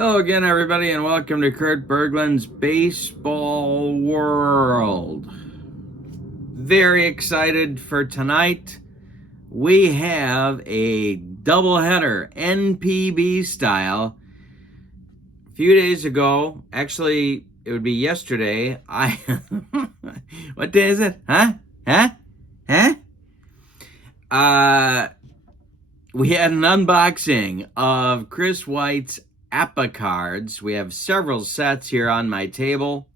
Hello again, everybody, and welcome to Kurt Berglund's Baseball World. Very excited for tonight. We have a doubleheader, NPB style. A few days ago, actually, it would be yesterday, what day is it? We had an unboxing of Chris White's APBA cards. We have several sets here on my table.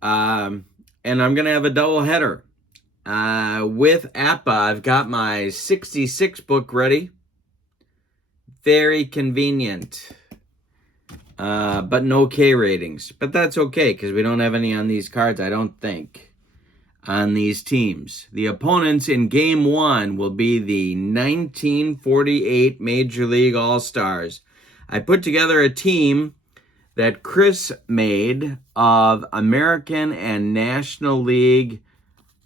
And I'm going to have a double header. With APBA, I've got my 66 book ready. Very convenient. But no K ratings. But that's okay, because we don't have any on these cards, I don't think, on these teams. The opponents in Game 1 will be the 1948 Major League All Stars. I put together a team that Chris made of American and National League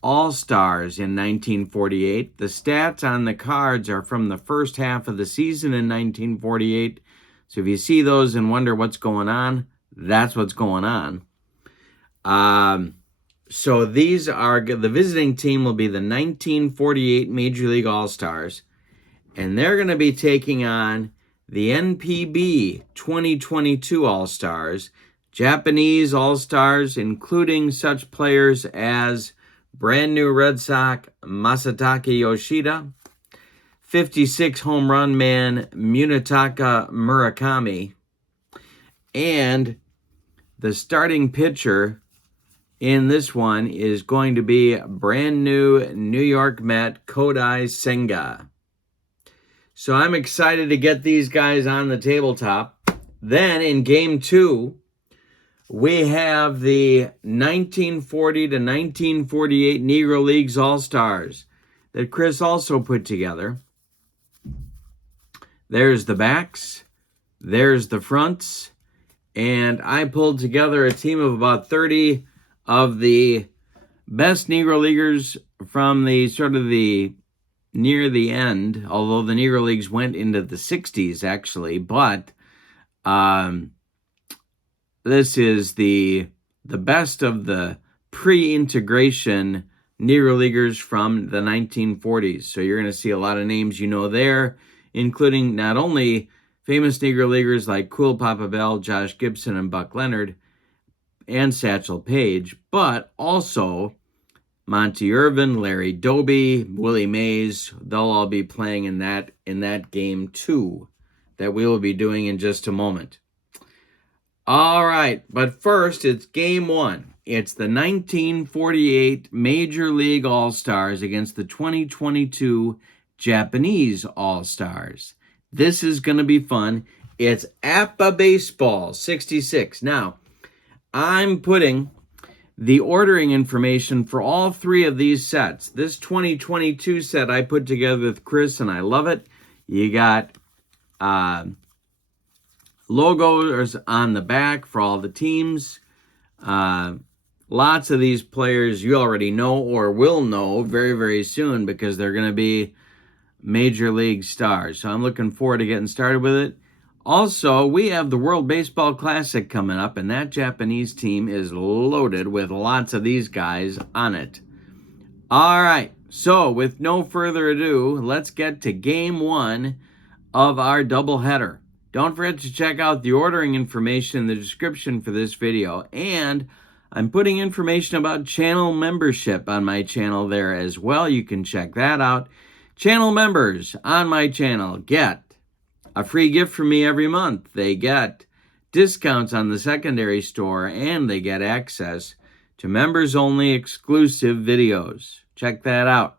All Stars in 1948. The stats on the cards are from the first half of the season in 1948. So if you see those and wonder what's going on, that's what's going on. So these are, the visiting team will be the 1948 Major League All Stars. And they're going to be taking on the NPB 2022 All-Stars, Japanese All-Stars, including such players as brand new Red Sox Masataka Yoshida, 56 home run man Munetaka Murakami, and the starting pitcher in this one is going to be brand new New York Met Kodai Senga. So I'm excited to get these guys on the tabletop. Then in Game 2, we have the 1940 to 1948 Negro Leagues All-Stars that Chris also put together. There's the backs, there's the fronts, and I pulled together a team of about 30 of the best Negro Leaguers from the sort of the near the end, although the Negro Leagues went into the 60s, actually, but this is the best of the pre-integration Negro Leaguers from the 1940s. So you're going to see a lot of names you know there, including not only famous Negro Leaguers like Cool Papa Bell, Josh Gibson, and Buck Leonard, and Satchel Paige, but also Monty Irvin, Larry Doby, Willie Mays. They'll all be playing in that game too, that we will be doing in just a moment. All right, but first it's Game 1. It's the 1948 Major League All-Stars against the 2022 Japanese All-Stars. This is going to be fun. It's APBA Baseball 66. Now, I'm putting the ordering information for all three of these sets. This 2022 set I put together with Chris, and I love it. You got logos on the back for all the teams. Lots of these players you already know or will know very, very soon because they're going to be Major League stars. So I'm looking forward to getting started with it. Also, we have the World Baseball Classic coming up, and that Japanese team is loaded with lots of these guys on it. All right, so with no further ado, let's get to Game 1 of our doubleheader. Don't forget to check out the ordering information in the description for this video, and I'm putting information about channel membership on my channel there as well. You can check that out. Channel members on my channel get a free gift from me every month. They get discounts on the secondary store, and they get access to members-only exclusive videos. Check that out.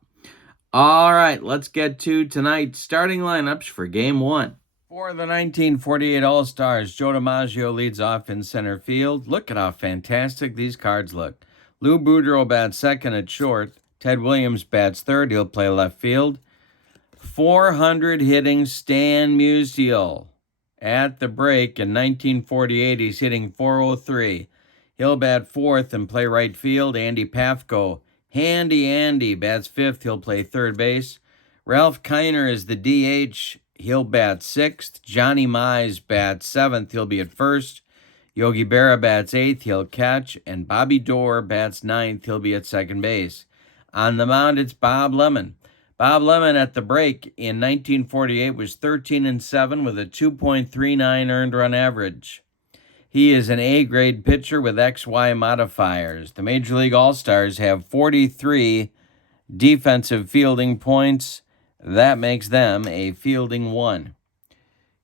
All right, let's get to tonight's starting lineups for Game 1. For the 1948 All-Stars, Joe DiMaggio leads off in center field. Look at how fantastic these cards look. Lou Boudreau bats second at short. Ted Williams bats third. He'll play left field. 400 hitting Stan Musial. At the break in 1948, he's hitting 403. He'll bat fourth and play right field. Andy Pafko. Handy Andy bats fifth. He'll play third base. Ralph Kiner is the DH he'll bat 6th. Johnny Mize bats 7th, he'll be at first. Yogi Berra bats 8th, he'll catch. And Bobby Doerr bats 9th, he'll be at second base. On the mound, it's Bob Lemon. Bob Lemon at the break in 1948 was 13-7 with a 2.39 earned run average. He is an A-grade pitcher with XY modifiers. The Major League All Stars have 43 defensive fielding points. That makes them a fielding 1.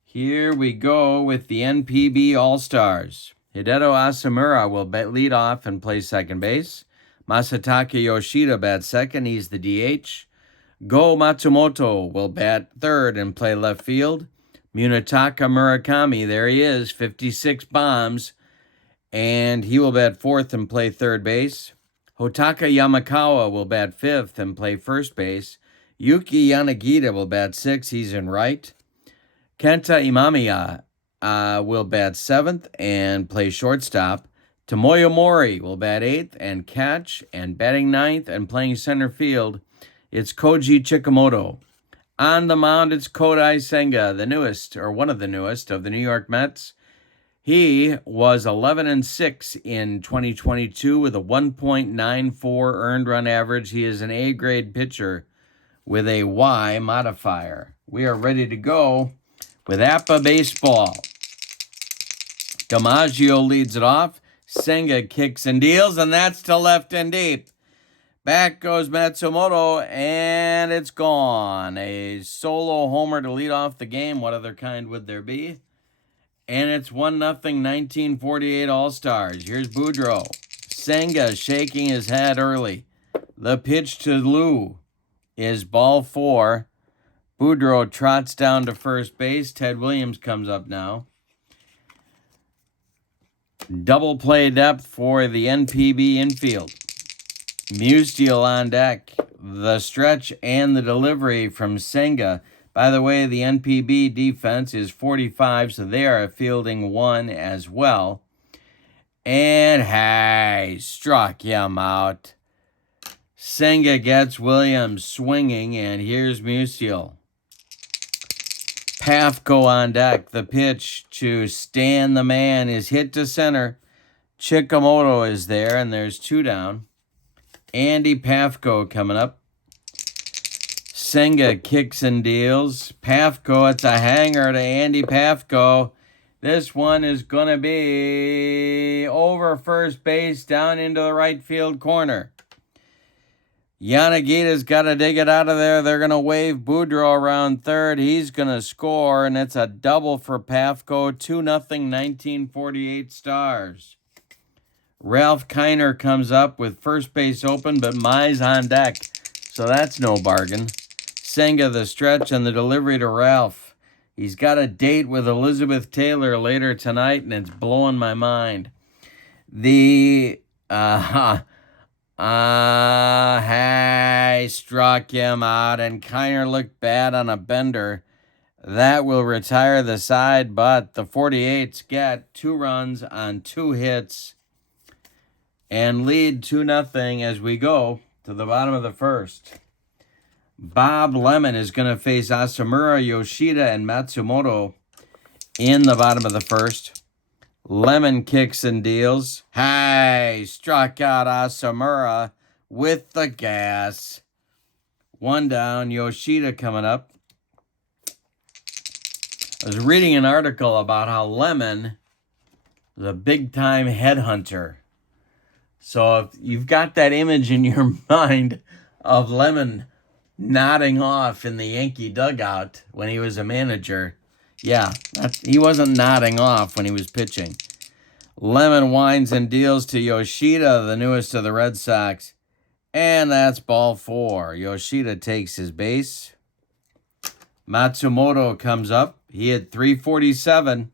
Here we go with the NPB All Stars. Hideto Asamura will lead off and play second base. Masataka Yoshida bats second. He's the DH. Go Matsumoto will bat third and play left field. Munetaka Murakami, there he is, 56 bombs, and he will bat fourth and play third base. Hotaka Yamakawa will bat fifth and play first base. Yuki Yanagita will bat sixth, he's in right. Kenta Imamiya will bat seventh and play shortstop. Tomoyo Mori will bat eighth and catch, and batting ninth and playing center field, it's Koji Chikamoto. On the mound, it's Kodai Senga, the newest, or one of the newest, of the New York Mets. He was 11-6 in 2022 with a 1.94 earned run average. He is an A-grade pitcher with a Y modifier. We are ready to go with APBA baseball. DiMaggio leads it off. Senga kicks and deals, and that's to left and deep. Back goes Matsumoto, and it's gone. A solo homer to lead off the game. What other kind would there be? And it's 1-0 1948 All-Stars. Here's Boudreau. Senga shaking his head early. The pitch to Lou is ball 4. Boudreau trots down to first base. Ted Williams comes up now. Double play depth for the NPB infield. Musial on deck. The stretch and the delivery from Senga. By the way, the NPB defense is 45, so they are fielding 1 as well. And hey, struck him out. Senga gets Williams swinging, and here's Musial. Pafko on deck. The pitch to Stan the Man is hit to center. Chikamoto is there, and there's 2 down. Andy Pafko coming up. Senga kicks and deals. Pafko, it's a hanger to Andy Pafko. This one is going to be over first base, down into the right field corner. Yanagita's got to dig it out of there. They're going to wave Boudreau around third. He's going to score, and it's a double for Pafko. 2-0 1948 Stars. Ralph Kiner comes up with first base open, but Mize on deck, so that's no bargain. Senga the stretch and the delivery to Ralph. He's got a date with Elizabeth Taylor later tonight, and it's blowing my mind. Hey, struck him out, and Kiner looked bad on a bender. That will retire the side, but the 48s get 2 runs on 2 hits and lead 2-0 as we go to the bottom of the first. Bob Lemon is going to face Asamura, Yoshida, and Matsumoto in the bottom of the first. Lemon kicks and deals. Hey, struck out Asamura with the gas. 1 down. Yoshida coming up. I was reading an article about how Lemon is a big-time headhunter. So if you've got that image in your mind of Lemon nodding off in the Yankee dugout when he was a manager, yeah, he wasn't nodding off when he was pitching. Lemon winds and deals to Yoshida, the newest of the Red Sox, and that's ball 4. Yoshida takes his base. Matsumoto comes up. He had 347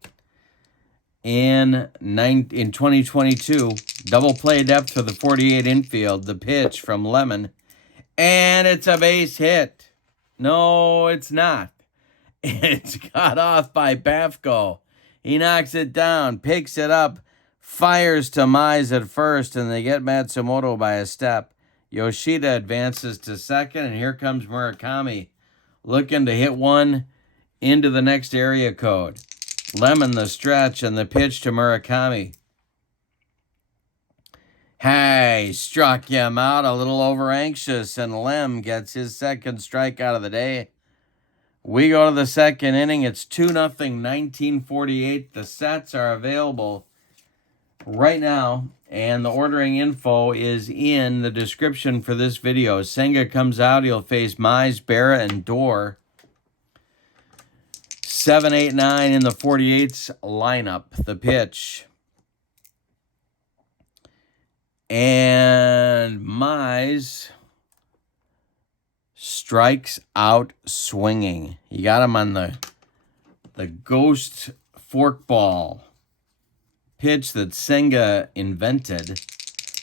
in 2022. Double play depth for the 48 infield. The pitch from Lemon. And it's a base hit. No, it's not. It's got off by Pafko. He knocks it down, picks it up, fires to Mize at first, and they get Matsumoto by a step. Yoshida advances to second, and here comes Murakami looking to hit one into the next area code. Lemon the stretch and the pitch to Murakami. Hey, struck him out a little over anxious, and Lem gets his second strikeout of the day. We go to the second inning. It's 2-0, 1948. The sets are available right now, and the ordering info is in the description for this video. Senga comes out. He'll face Mize, Berra, and Dorr. 7, 8, 9 in the 48's lineup. The pitch. And Mize strikes out swinging. You got him on the ghost forkball pitch that Senga invented.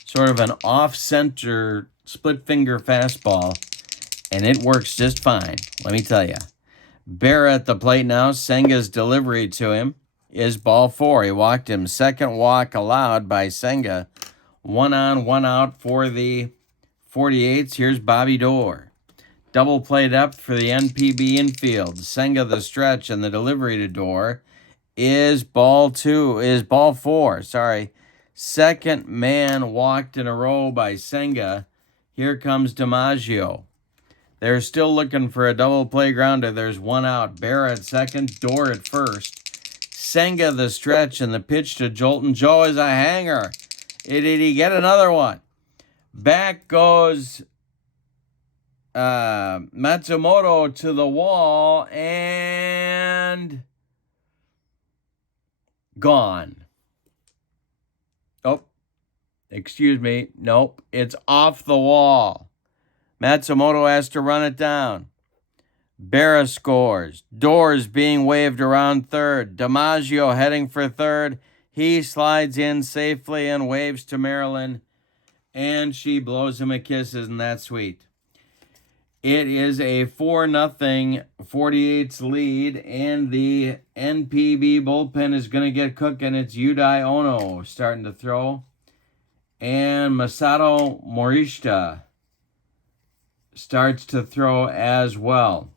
Sort of an off-center split-finger fastball. And it works just fine, let me tell you. Berra at the plate now. Senga's delivery to him is ball 4. He walked him. Second walk allowed by Senga. 1 on, 1 out for the 48s. Here's Bobby Dorr. Double play depth for the NPB infield. Senga the stretch, and the delivery to Dorr is ball 4. Sorry. Second man walked in a row by Senga. Here comes DiMaggio. They're still looking for a double play grounder. There's 1 out. Berra at second, Dorr at first. Senga the stretch, and the pitch to Jolton Joe is a hanger. Did he get another one? Back goes Matsumoto to the wall, and gone. Oh, excuse me. Nope, it's off the wall. Matsumoto has to run it down. Berra scores. Doors being waved around third. DiMaggio heading for third. He slides in safely and waves to Marilyn, and she blows him a kiss. Isn't that sweet? It is a 4-0 48's lead, and the NPB bullpen is going to get cooking. It's Yudai Ono starting to throw, and Masato Morishita starts to throw as well.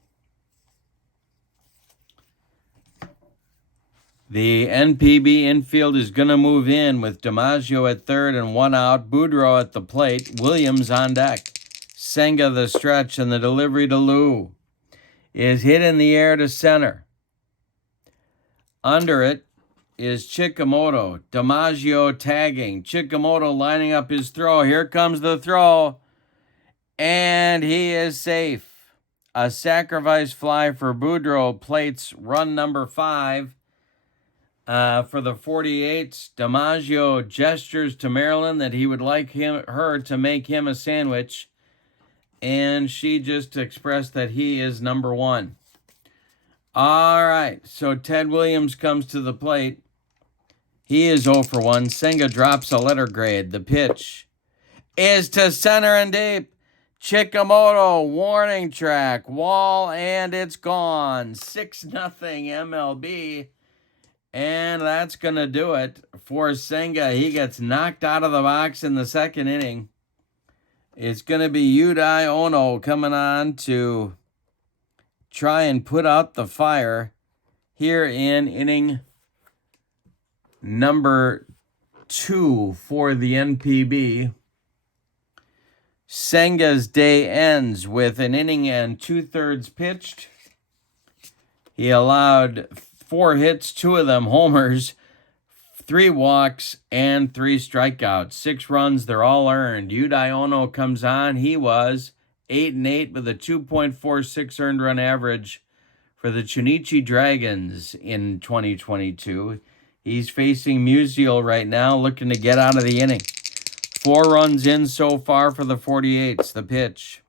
The NPB infield is going to move in with DiMaggio at third and 1 out. Boudreau at the plate. Williams on deck. Senga the stretch, and the delivery to Lou is hit in the air to center. Under it is Chikamoto. DiMaggio tagging. Chikamoto lining up his throw. Here comes the throw. And he is safe. A sacrifice fly for Boudreau plates run number 5. For the 48s, DiMaggio gestures to Marilyn that he would like her to make him a sandwich, and she just expressed that he is number 1. All right, so Ted Williams comes to the plate. He is 0 for 1. Senga drops a letter grade. The pitch is to center and deep. Chikamoto, warning track, wall, and it's gone. 6-0 MLB. And that's going to do it for Senga. He gets knocked out of the box in the second inning. It's going to be Yudai Ono coming on to try and put out the fire here in inning number 2 for the NPB. Senga's day ends with an inning and 2/3 pitched. He allowed 4 hits, 2 of them homers, 3 walks, and 3 strikeouts. 6 runs, they're all earned. Yudai Ono comes on. He was 8-8 with a 2.46 earned run average for the Chunichi Dragons in 2022. He's facing Musial right now, looking to get out of the inning. 4 runs in so far for the 48s. The pitch.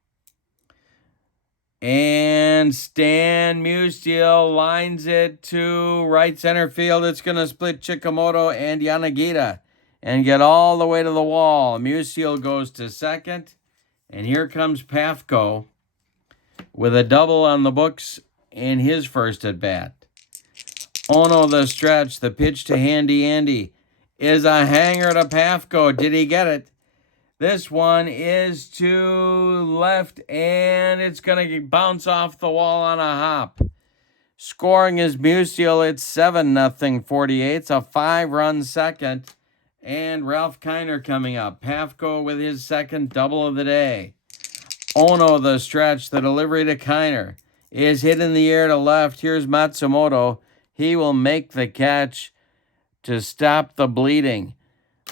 And Stan Musial lines it to right center field. It's going to split Chikamoto and Yanagita and get all the way to the wall. Musial goes to second. And here comes Pafko with a double on the books in his first at-bat. Ono the stretch. The pitch to Handy Andy is a hanger to Pafko. Did he get it? This one is to left, and it's going to bounce off the wall on a hop. Scoring is Musial. It's 7-0 48. It's a 5-run second. And Ralph Kiner coming up. Pafko with his second double of the day. Ono, the stretch, the delivery to Kiner is hit in the air to left. Here's Matsumoto. He will make the catch to stop the bleeding.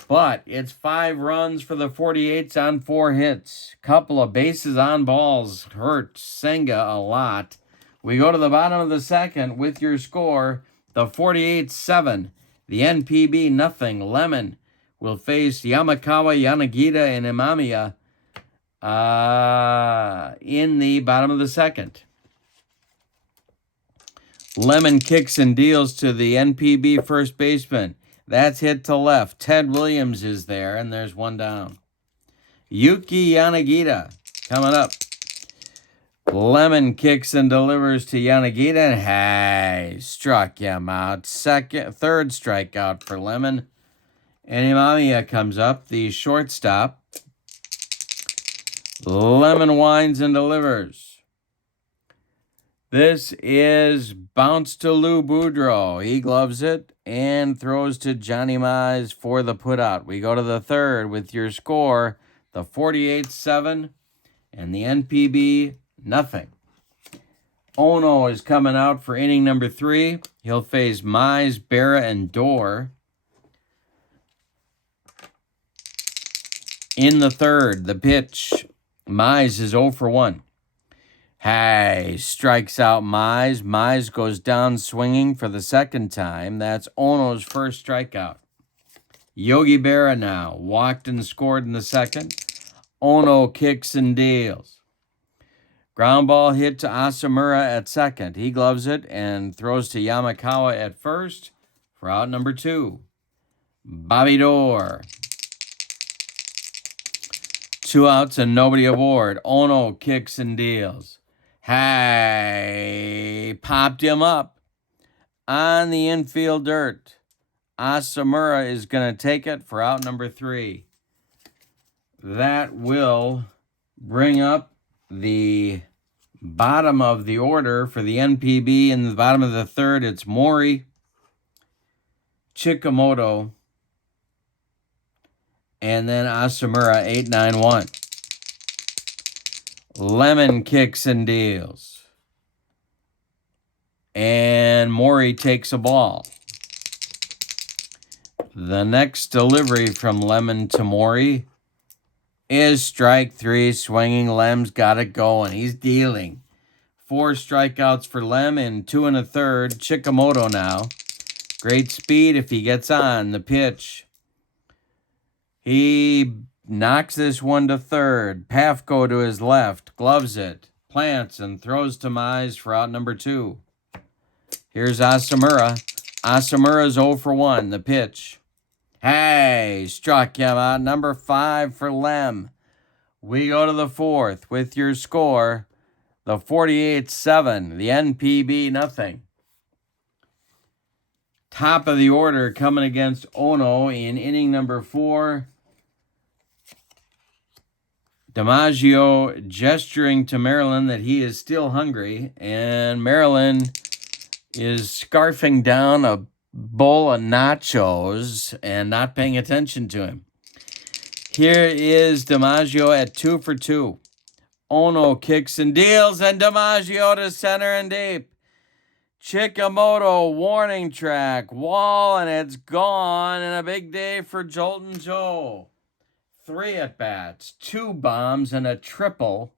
But it's 5 runs for the 48s on 4 hits. Couple of bases on balls hurt Senga a lot. We go to the bottom of the second with your score. The 48 7. The NPB nothing. Lemon will face Yamakawa, Yanagita, and Imamiya in the bottom of the second. Lemon kicks and deals to the NPB first baseman. That's hit to left. Ted Williams is there, and there's one down. Yuki Yanagita coming up. Lemon kicks and delivers to Yanagita, and hey, struck him out. Third strikeout for Lemon. And Imamiya comes up, the shortstop. Lemon winds and delivers. This is bounce to Lou Boudreau. He gloves it and throws to Johnny Mize for the putout. We go to the third with your score, the 48-7 and the NPB nothing. Ono is coming out for inning number 3. He'll face Mize, Berra, and Dorr. In the third, the pitch. Mize is 0 for 1. Hey, strikes out Mize. Mize goes down swinging for the second time. That's Ono's first strikeout. Yogi Berra now walked and scored in the second. Ono kicks and deals. Ground ball hit to Asamura at second. He gloves it and throws to Yamakawa at first for out number 2. Bobby Dorr. 2 outs and nobody aboard. Ono kicks and deals. Hey, popped him up on the infield dirt. Asamura is going to take it for out number 3. That will bring up the bottom of the order for the NPB. In the bottom of the third, it's Mori, Chikamoto, and then Asamura, 8-9-1. Lemon kicks and deals. And Mori takes a ball. The next delivery from Lemon to Mori is strike 3. Swinging. Lem's got it going. He's dealing. 4 strikeouts for Lem and 2 1/3. Chikamoto now. Great speed if he gets on the pitch. He knocks this one to third. Pafko to his left. Gloves it. Plants and throws to Mize for out number 2. Here's Asamura. Asamura's 0 for 1. The pitch. Hey, struck him out. Number 5 for Lem. We go to the fourth with your score, the 48-7. The NPB nothing. Top of the order coming against Ono in inning number 4. DiMaggio gesturing to Maryland that he is still hungry, and Maryland is scarfing down a bowl of nachos and not paying attention to him. Here is DiMaggio at 2 for 2. Ono kicks and deals, and DiMaggio to center and deep. Chikamoto warning track, wall, and it's gone, and a big day for Jolton Joe. 3 at-bats, 2 bombs, and a triple,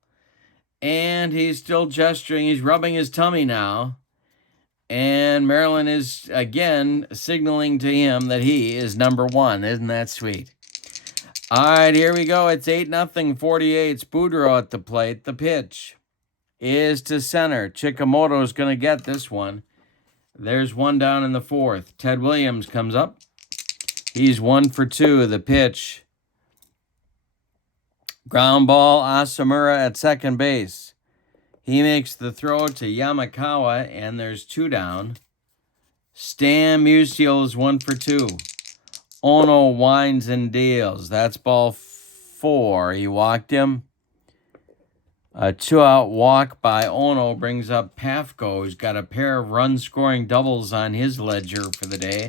and he's still gesturing. He's rubbing his tummy now, and Maryland is, again, signaling to him that he is number 1. Isn't that sweet? All right, here we go. It's 8-0, 48. It's Boudreau at the plate. The pitch is to center. Chikamoto's going to get this one. There's one down in the fourth. Ted Williams comes up. He's 1 for 2. The pitch. Ground ball, Asamura at second base. He makes the throw to Yamakawa, and there's 2 down. Stan Musial is 1 for 2. Ono winds and deals. That's ball 4. He walked him. A 2-out walk by Ono brings up Pafko, who's got a pair of run-scoring doubles on his ledger for the day.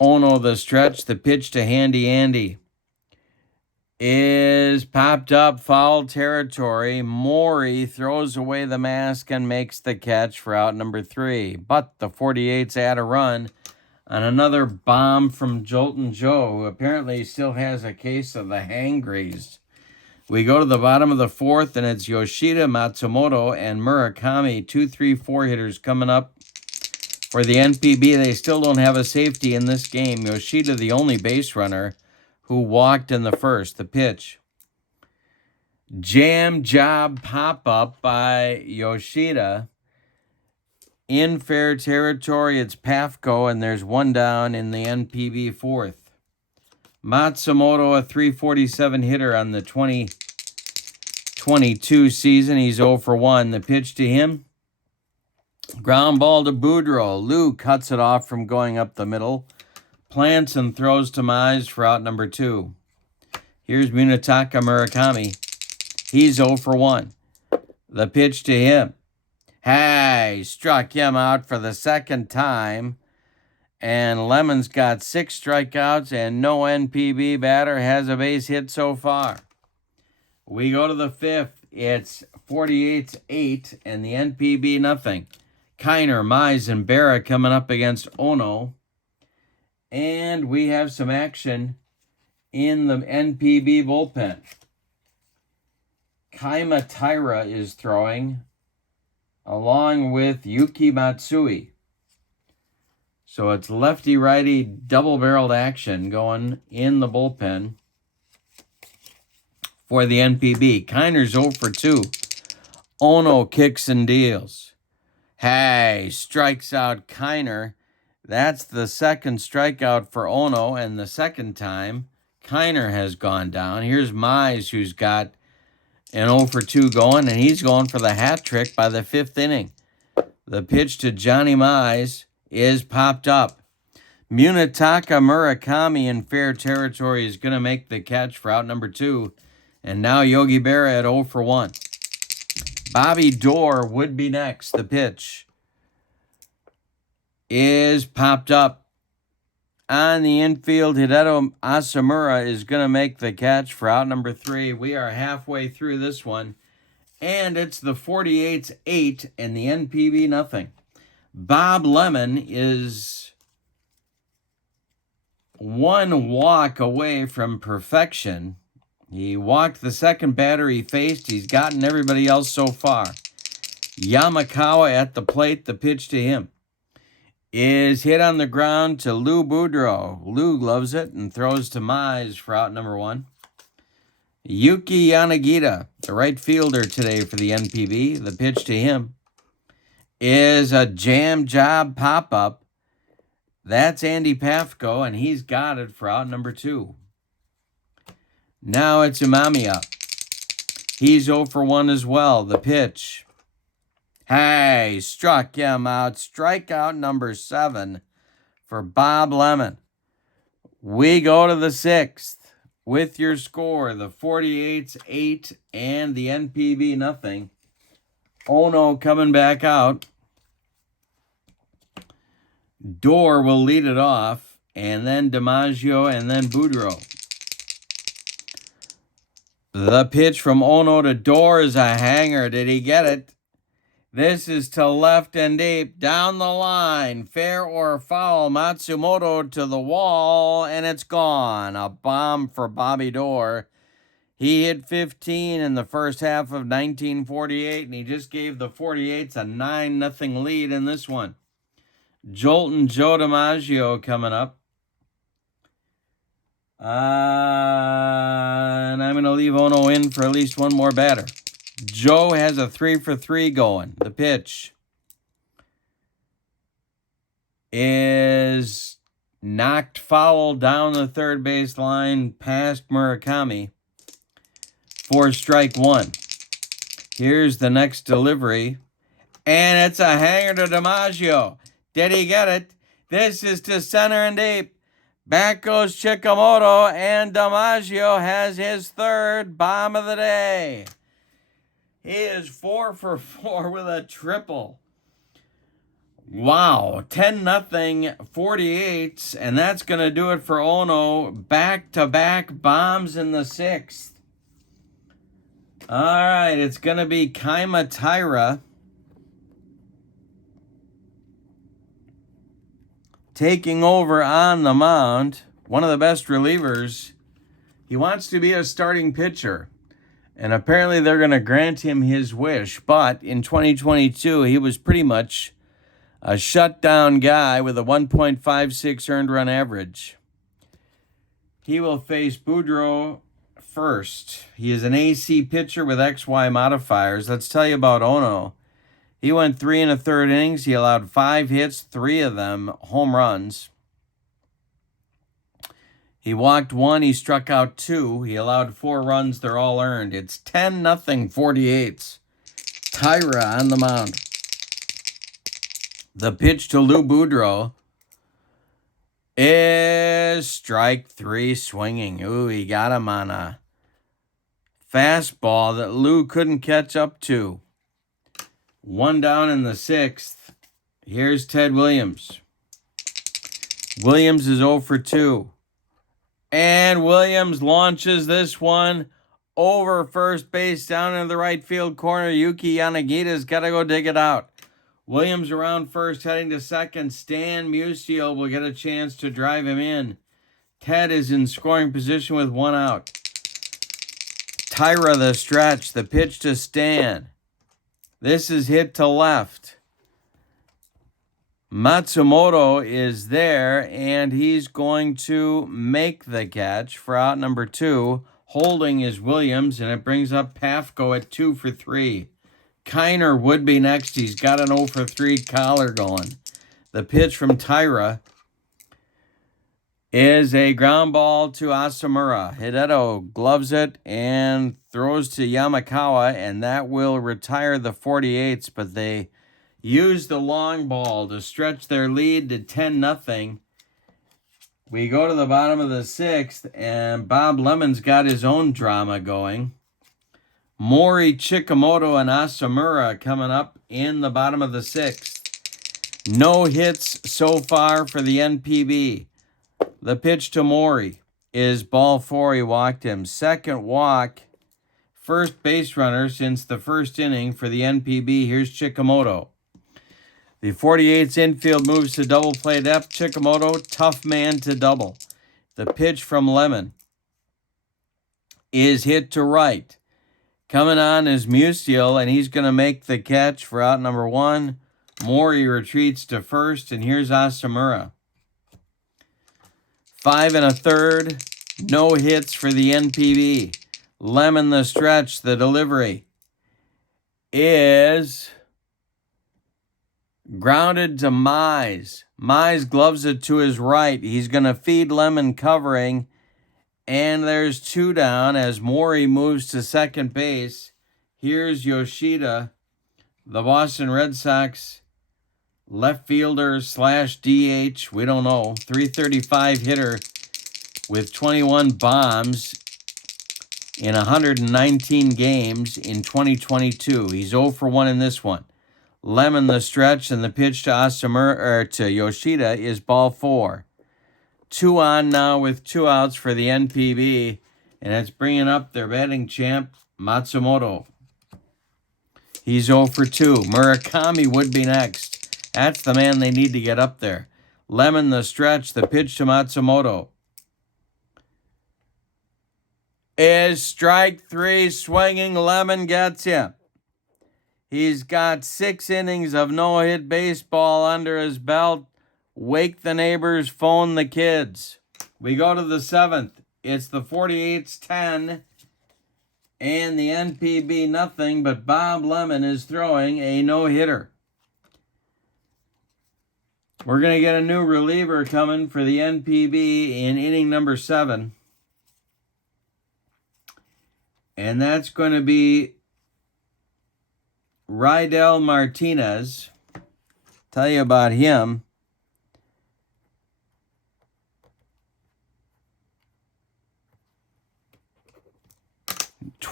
Ono the stretch, the pitch to Handy Andy is popped up, foul territory. Maury throws away the mask and makes the catch for out number 3. But the 48's add a run on another bomb from Joltin' Joe, who apparently still has a case of the hangries. We go to the bottom of the 4th, and it's Yoshida, Matsumoto, and Murakami, 2, 3, 4 hitters coming up for the NPB. They still don't have a safety in this game. Yoshida, the only base runner who walked in the first. The pitch. Jam job pop-up by Yoshida. In fair territory, it's Pafko, and there's one down in the NPB 4th. Matsumoto, a 347 hitter on the 2022 season. He's 0 for 1. The pitch to him. Ground ball to Boudreaux. Lou cuts it off from going up the middle. Plants and throws to Mize for out number 2. Here's Munetaka Murakami. He's 0 for 1. The pitch to him. Hey, struck him out for the second time. And Lemon's got 6 strikeouts, and no NPB batter has a base hit so far. We go to the 5th. It's 48's 8, and the NPB nothing. Kiner, Mize, and Berra coming up against Ono. And we have some action in the NPB bullpen. Kaima Taira is throwing, along with Yuki Matsui. So it's lefty-righty double-barreled action going in the bullpen for the NPB. Kiner's 0 for 2. Ono kicks and deals. Hey, strikes out Kiner. That's the second strikeout for Ono, and the second time Kiner has gone down. Here's Mize, who's got an 0 for 2 going, and he's going for the hat trick by the 5th inning. The pitch to Johnny Mize is popped up. Munetaka Murakami in fair territory is going to make the catch for out number 2. And now Yogi Berra at 0 for 1. Bobby Dorr would be next. The pitch is popped up. On the infield, Hideto Asamura is going to make the catch for out number 3. We are halfway through this one. And it's the 48's 8 and the NPB nothing. Bob Lemon is one walk away from perfection. He walked the second batter he faced. He's gotten everybody else so far. Yamakawa at the plate. The pitch to him is hit on the ground to Lou Boudreaux. Lou loves it and throws to Mize for out number 1. Yuki Yanagita, the right fielder today for the NPB. The pitch to him is a jam job pop-up. That's Andy Pafko, and he's got it for out number 2. Now it's Umami up. He's 0 for 1 as well. The pitch. Hey, struck him out. Strikeout number 7 for Bob Lemon. We go to the 6th with your score. The 48's 8 and the NPB nothing. Ono coming back out. Dorr will lead it off, and then DiMaggio, and then Boudreaux. The pitch from Ono to Dorr is a hanger. Did he get it? This is to left and deep. Down the line. Fair or foul. Matsumoto to the wall, and it's gone. A bomb for Bobby Dorr. He hit 15 in the first half of 1948, and he just gave the 48s a 9-0 lead in this one. Joltin' Joe DiMaggio coming up. And I'm going to leave Ono in for at least one more batter. Joe has a 3 for 3 going. The pitch is knocked foul down the third base line past Murakami for strike 1. Here's the next delivery, and it's a hanger to DiMaggio. Did he get it? This is to center and deep. Back goes Chikamoto, and DiMaggio has his third bomb of the day. He is 4 for 4 with a triple. Wow, 10-0, 48s, and that's going to do it for Ono. Back-to-back bombs in the 6th. All right, it's going to be Kaima Taira taking over on the mound. One of the best relievers. He wants to be a starting pitcher, and apparently they're going to grant him his wish. But in 2022, he was pretty much a shutdown guy with a 1.56 earned run average. He will face Boudreaux first. He is an AC pitcher with XY modifiers. Let's tell you about Ono. He went 3 1/3 innings. He allowed 5 hits, 3 of them home runs. He walked 1. He struck out 2. He allowed 4 runs. They're all earned. It's 10-0, 48s. Taira on the mound. The pitch to Lou Boudreaux is strike 3 swinging. Ooh, he got him on a fastball that Lou couldn't catch up to. 1 down in the 6th. Here's Ted Williams. Williams is 0 for 2. And Williams launches this one over first base down into the right field corner. Yuki Yanagita's got to go dig it out. Williams around first, heading to second. Stan Musial will get a chance to drive him in. Ted is in scoring position with 1 out. Taira the stretch. The pitch to Stan. This is hit to left. Matsumoto is there, and he's going to make the catch for out number 2. Holding is Williams, and it brings up Pafko at 2 for 3. Kiner would be next. He's got an 0 for 3 collar going. The pitch from Taira is a ground ball to Asamura. Hideto gloves it and throws to Yamakawa, and that will retire the 48s, but they use the long ball to stretch their lead to 10-0. We go to the bottom of the 6th, and Bob Lemon's got his own drama going. Mori, Chikamoto, and Asamura coming up in the bottom of the 6th. No hits so far for the NPB. The pitch to Mori is ball 4. He walked him. Second walk. First base runner since the first inning for the NPB. Here's Chikamoto. The 48's infield moves to double play depth. Chikamoto, tough man to double. The pitch from Lemon is hit to right. Coming on is Musial, and he's going to make the catch for out number 1. Mori retreats to first, and here's Asamura. 5 1/3. No hits for the NPB. Lemon the stretch. The delivery is grounded to Mize. Mize gloves it to his right. He's going to feed Lemon covering. And there's 2 down as Mori moves to second base. Here's Yoshida, the Boston Red Sox left fielder / DH. We don't know. 335 hitter with 21 bombs in 119 games in 2022. He's 0 for 1 in this one. Lemon the stretch, and the pitch to to Yoshida is ball 4. 2 on now with 2 outs for the NPB, and it's bringing up their batting champ, Matsumoto. He's 0 for 2. Murakami would be next. That's the man they need to get up there. Lemon the stretch. The pitch to Matsumoto is strike 3 swinging. Lemon gets him. He's got 6 innings of no-hit baseball under his belt. Wake the neighbors, phone the kids. We go to the 7th. It's the 48's 10 and the NPB nothing, but Bob Lemon is throwing a no-hitter. We're going to get a new reliever coming for the NPB in inning number 7. And that's going to be Rydell Martinez. Tell you about him.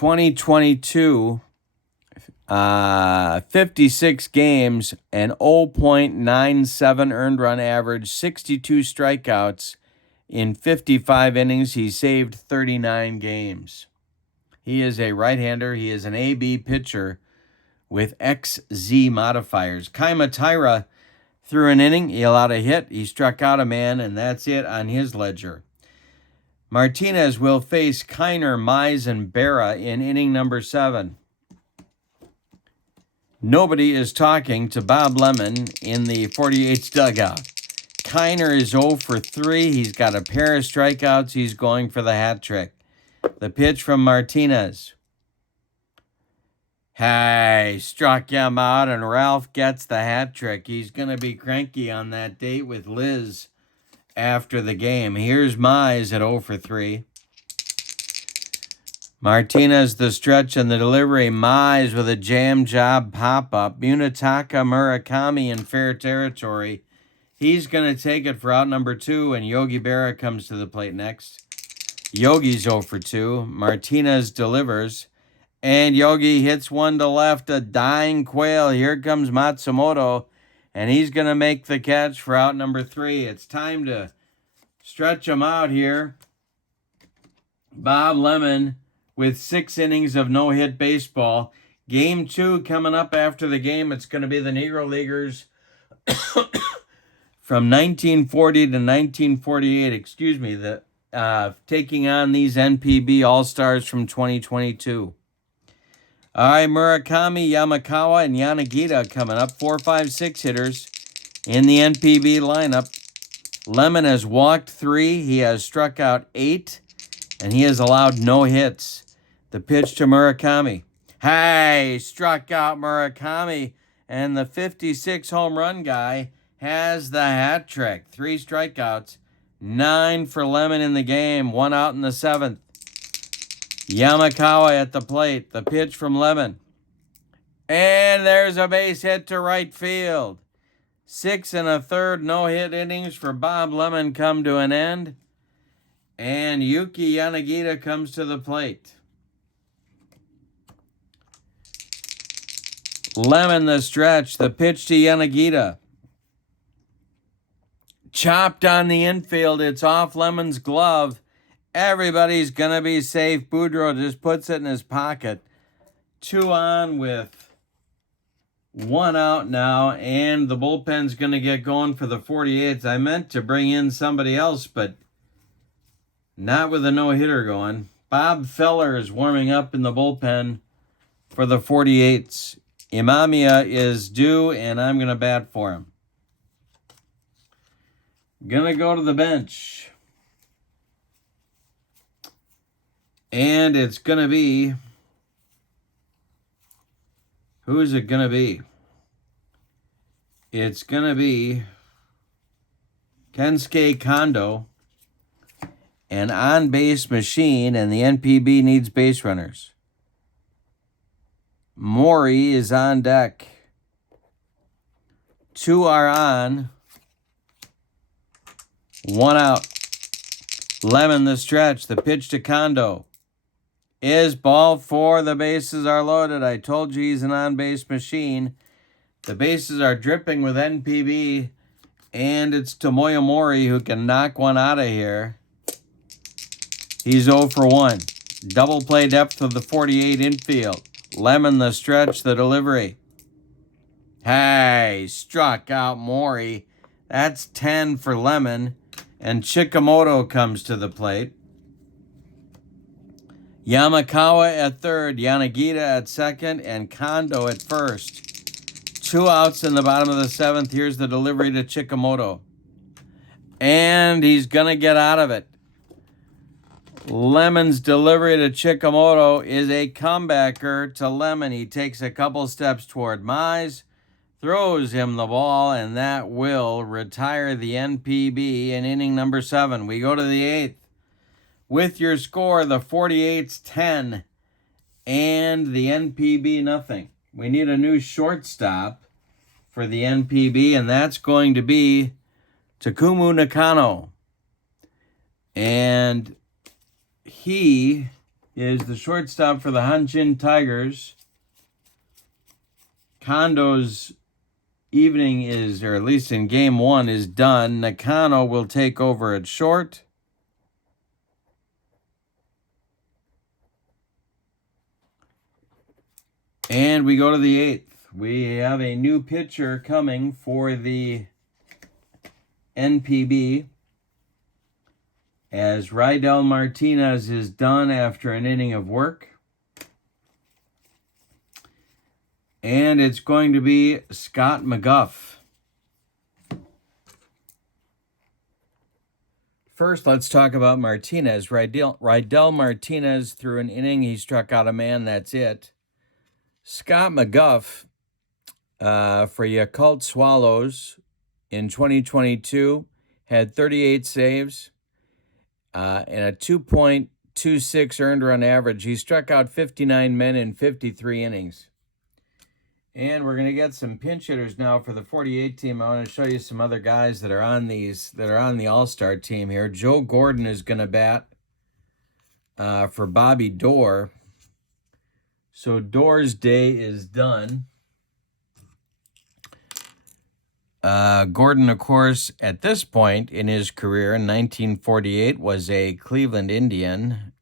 2022, 56 games, an 0.97 earned run average, 62 strikeouts in 55 innings. He saved 39 games. He is a right-hander. He is an AB pitcher with XZ modifiers. Kaimatira threw an inning. He allowed a hit. He struck out a man, and that's it on his ledger. Martinez will face Kiner, Mize, and Berra in inning number 7. Nobody is talking to Bob Lemon in the 48's dugout. Kiner is 0 for 3. He's got a pair of strikeouts. He's going for the hat trick. The pitch from Martinez. Hey, struck him out, and Ralph gets the hat trick. He's going to be cranky on that date with Liz after the game. Here's Mize at 0 for 3. Martinez the stretch and the delivery. Mize with a jam job pop-up. Munetaka Murakami in fair territory. He's going to take it for out number 2, and Yogi Berra comes to the plate next. Yogi's 0 for 2. Martinez delivers, and Yogi hits one to left, a dying quail. Here comes Matsumoto, and he's going to make the catch for out number 3. It's time to stretch him out here. Bob Lemon with 6 innings of no-hit baseball. Game 2 coming up after the game. It's going to be the Negro Leaguers from 1940 to 1948, taking on these NPB All Stars from 2022. All right, Murakami, Yamakawa, and Yanagita coming up. 4, 5, 6 hitters in the NPB lineup. Lemon has walked 3. He has struck out 8, and he has allowed no hits. The pitch to Murakami. Hey, struck out Murakami, and the 56 home run guy has the hat trick. 3 strikeouts, 9 for Lemon in the game, 1 out in the 7th. Yamakawa at the plate. The pitch from Lemon. And there's a base hit to right field. 6 1/3 no-hit innings for Bob Lemon come to an end. And Yuki Yanagita comes to the plate. Lemon the stretch. The pitch to Yanagita. Chopped on the infield. It's off Lemon's glove. Everybody's going to be safe. Boudreaux just puts it in his pocket. 2 on with 1 out now, and the bullpen's going to get going for the 48th. I meant to bring in somebody else, but not with a no-hitter going. Bob Feller is warming up in the bullpen for the 48th. Imamiya is due, and I'm going to bat for him. Going to go to the bench. And it's going to be... Who is it going to be? It's going to be Kensuke Kondo, an on-base machine, and the NPB needs base runners. Mori is on deck. 2 are on. 1 out. Lemon the stretch. The pitch to Kondo is ball 4. The bases are loaded. I told you he's an on-base machine. The bases are dripping with NPB, and it's Tomoya Mori who can knock one out of here. He's 0 for 1. Double play depth of the 48 infield. Lemon the stretch, the delivery. Hey, struck out Mori. That's 10 for Lemon. And Chikamoto comes to the plate. Yamakawa at third, Yanagita at second, and Kondo at first. 2 outs in the bottom of the 7th. Here's the delivery to Chikamoto. And he's going to get out of it. Lemon's delivery to Chikamoto is a comebacker to Lemon. He takes a couple steps toward Mize, throws him the ball, and that will retire the NPB in inning number 7. We go to the 8th. With your score, the 48's 10 and the NPB nothing. We need a new shortstop for the NPB, and that's going to be Takumu Nakano. And he is the shortstop for the Hanshin Tigers. Kondo's evening is, or at least in game 1, is done. Nakano will take over at short. And we go to the 8th. We have a new pitcher coming for the NPB, as Rydell Martinez is done after an inning of work. And it's going to be Scott McGuff. First, let's talk about Martinez. Rydell Martinez threw an inning. He struck out a man. That's it. Scott McGuff for Yakult Swallows in 2022 had 38 saves and a 2.26 earned run average. He struck out 59 men in 53 innings. And we're going to get some pinch hitters now for the 48 team. I want to show you some other guys that are on the All Star team here. Joe Gordon is going to bat for Bobby Doerr. So Doerr's day is done. Gordon, of course, at this point in his career in 1948 was a Cleveland Indian.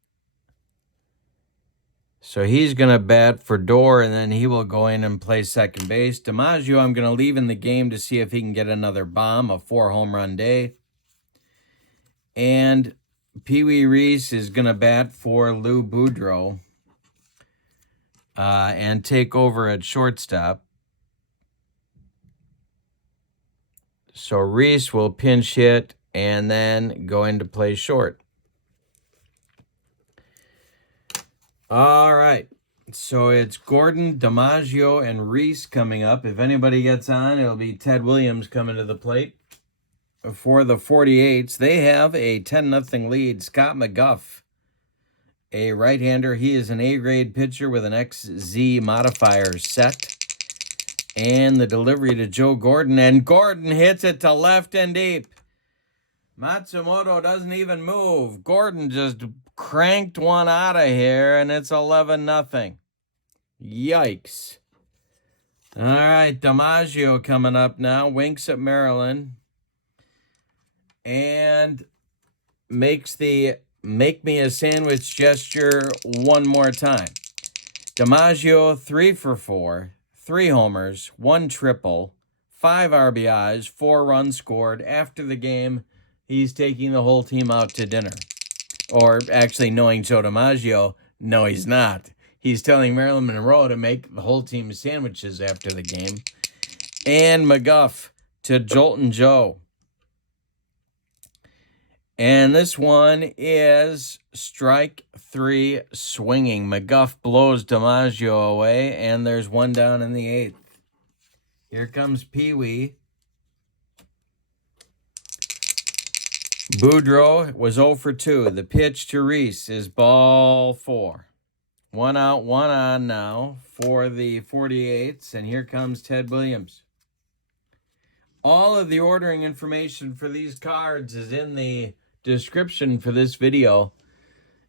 So he's going to bat for Doerr, and then he will go in and play second base. DiMaggio, I'm going to leave in the game to see if he can get another bomb, a 4-home-run day. And Pee Wee Reese is going to bat for Lou Boudreau and take over at shortstop. So Reese will pinch hit and then go in to play short. All right, so it's Gordon, DiMaggio, and Reese coming up. If anybody gets on, it'll be Ted Williams coming to the plate. For the 48s, they have a 10-0 lead. Scott McGuff, a right-hander. He is an A-grade pitcher with an XZ modifier set. And the delivery to Joe Gordon, and Gordon hits it to left and deep. Matsumoto doesn't even move. Gordon just cranked one out of here, and it's 11-0. Yikes. All right, DiMaggio coming up now. Winks at Maryland. And makes the make me a sandwich gesture one more time. DiMaggio, 3 for 4. 3 homers, 1 triple, 5 RBIs, 4 runs scored. After the game, he's taking the whole team out to dinner. Or actually, knowing Joe DiMaggio, no, he's not. He's telling Marilyn Monroe to make the whole team sandwiches after the game. And McGuff to Jolton Joe. And this one is strike 3 swinging. McGuff blows DiMaggio away, and there's one down in the 8th. Here comes Pee Wee. Boudreau was 0 for 2. The pitch to Reese is ball 4. 1 out, 1 on now for the 48s, and here comes Ted Williams. All of the ordering information for these cards is in the description for this video,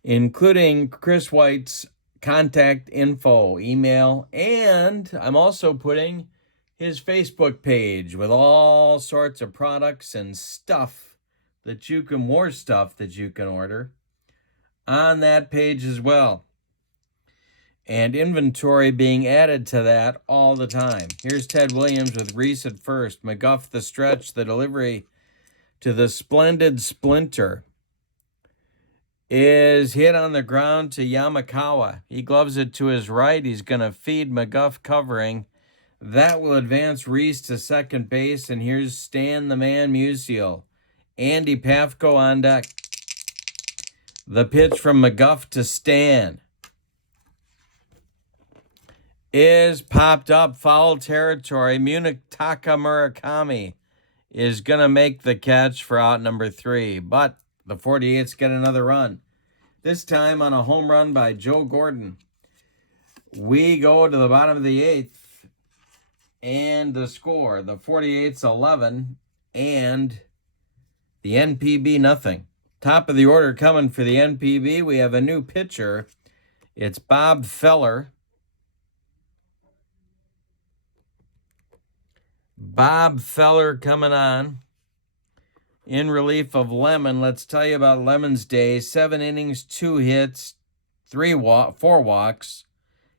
including Chris White's contact info, email, and I'm also putting his Facebook page with all sorts of products and stuff that you can, more stuff that you can order on that page as well. And inventory being added to that all the time. Here's Ted Williams with Reese at first. McGuff the stretch, the delivery to the splendid Splinter is hit on the ground to Yamakawa. He gloves it to his right. He's going to feed McGuff covering. That will advance Reese to second base. And here's Stan the Man Musial. Andy Pafko on deck. The pitch from McGuff to Stan is popped up. Foul territory. Munetaka Murakami is going to make the catch for out number 3. But the 48s get another run. This time on a home run by Joe Gordon. We go to the bottom of the 8th. And the score. The 48s 11. And the NPB nothing. Top of the order coming for the NPB. We have a new pitcher. It's Bob Feller. Bob Feller coming on in relief of Lemon. Let's tell you about Lemon's day. 7 innings, 2 hits, 4 walks.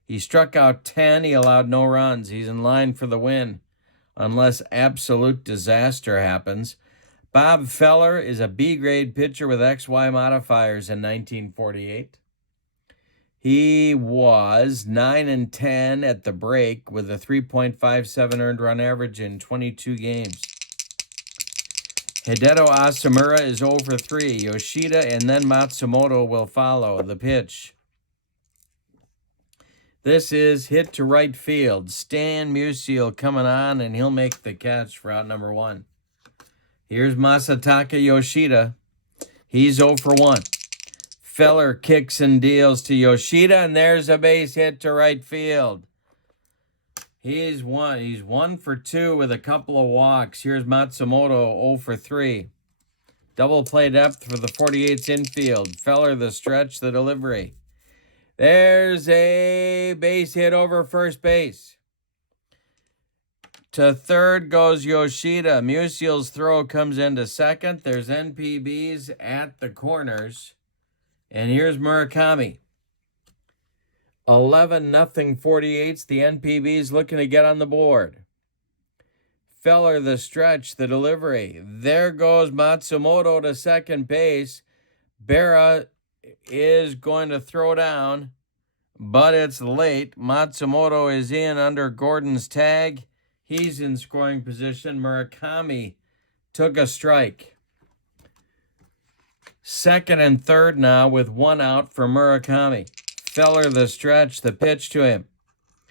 He struck out 10. He allowed no runs. He's in line for the win unless absolute disaster happens. Bob Feller is a B-grade pitcher with XY modifiers in 1948. He was 9-10 at the break with a 3.57 earned run average in 22 games. Hideto Asamura is 0 for 3. Yoshida and then Matsumoto will follow. The pitch. This is hit to right field. Stan Musial coming on, and he'll make the catch for out number 1. Here's Masataka Yoshida. He's 0 for 1. Feller kicks and deals to Yoshida, and there's a base hit to right field. He's 1 for 2 with a couple of walks. Here's Matsumoto, 0 for 3. Double play depth for the 48's infield. Feller the stretch, the delivery. There's a base hit over first base. To third goes Yoshida. Musial's throw comes into second. There's NPBs at the corners. And here's Murakami. 11-0 48's. The NPB's looking to get on the board. Feller the stretch, the delivery. There goes Matsumoto to second base. Berra is going to throw down, but it's late. Matsumoto is in under Gordon's tag. He's in scoring position. Murakami took a strike. Second and third now with 1 out for Murakami. Feller the stretch, the pitch to him.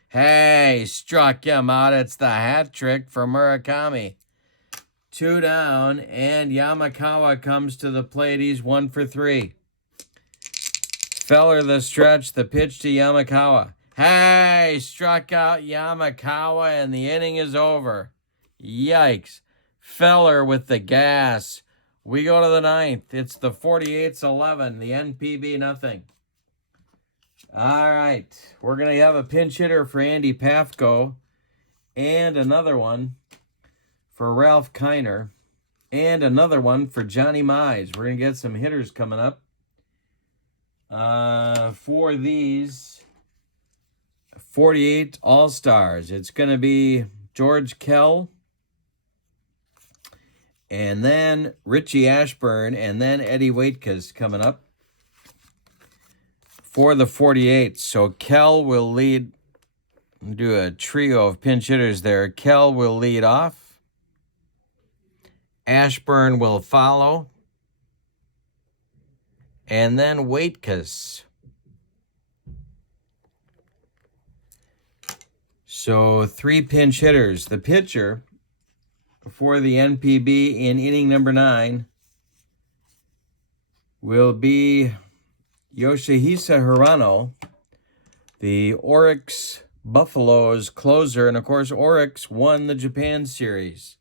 Hey, struck him out. It's the hat trick for Murakami. 2 down, and Yamakawa comes to the plate. He's 1 for 3. Feller the stretch, the pitch to Yamakawa. Hey, struck out Yamakawa, and the inning is over. Yikes. Feller with the gas. We go to the 9th. It's the 48's 11, the NPB nothing. All right, we're going to have a pinch hitter for Andy Pafko, and another one for Ralph Kiner, and another one for Johnny Mize. We're going to get some hitters coming up for these 48 All Stars. It's going to be George Kell, and then Richie Ashburn, and then Eddie Waitkus coming up for the 48. So Kell will lead, do a trio of pinch hitters there. Kell will lead off. Ashburn will follow. And then Waitkus. So 3 pinch hitters. The pitcher for the NPB in inning number 9 will be Yoshihisa Hirano, the Oryx Buffaloes closer. And, of course, Oryx won the Japan Series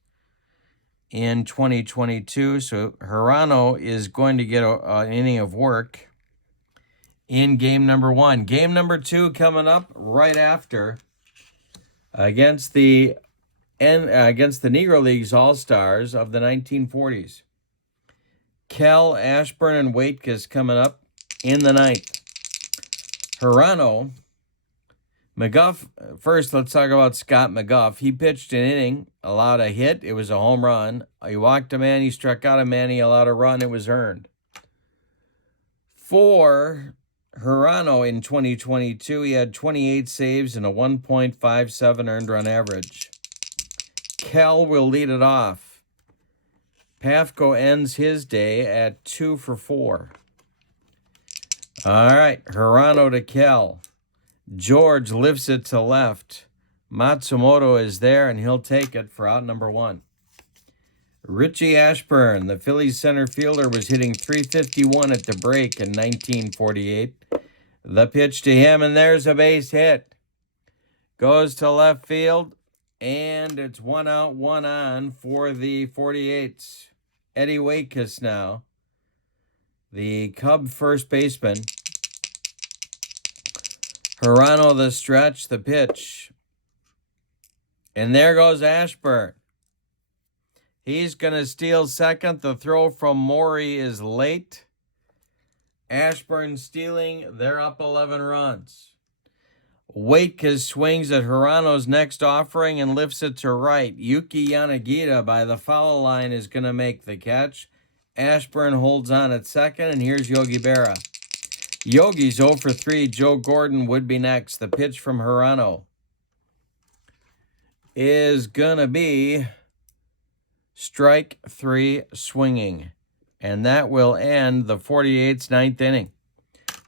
in 2022. So Hirano is going to get an inning of work in game number 1. Game number 2 coming up right after against the Negro League's All-Stars of the 1940s. Kell, Ashburn, and Waitkus coming up in the 9th. Hirano, McGuff. First, let's talk about Scott McGuff. He pitched an inning, allowed a hit. It was a home run. He walked a man. He struck out a man. He allowed a run. It was earned. For Hirano in 2022, he had 28 saves and a 1.57 earned run average. Kell will lead it off. Pafko ends his day at 2 for 4. All right, Hirano to Kell. George lifts it to left. Matsumoto is there, and he'll take it for out number 1. Richie Ashburn, the Phillies center fielder, was hitting .351 at the break in 1948. The pitch to him, and there's a base hit. Goes to left field, and it's 1 out, 1 on for the 48s. Eddie Waitkus now, the Cub first baseman, Hirano the stretch, the pitch. And there goes Ashburn. He's going to steal second. The throw from Maury is late. Ashburn stealing. They're up 11 runs. Waitka swings at Hirano's next offering and lifts it to right. Yuki Yanagita by the foul line is going to make the catch. Ashburn holds on at second, and here's Yogi Berra. Yogi's 0 for 3. Joe Gordon would be next. The pitch from Hirano is going to be strike 3 swinging. And that will end the 48's ninth inning.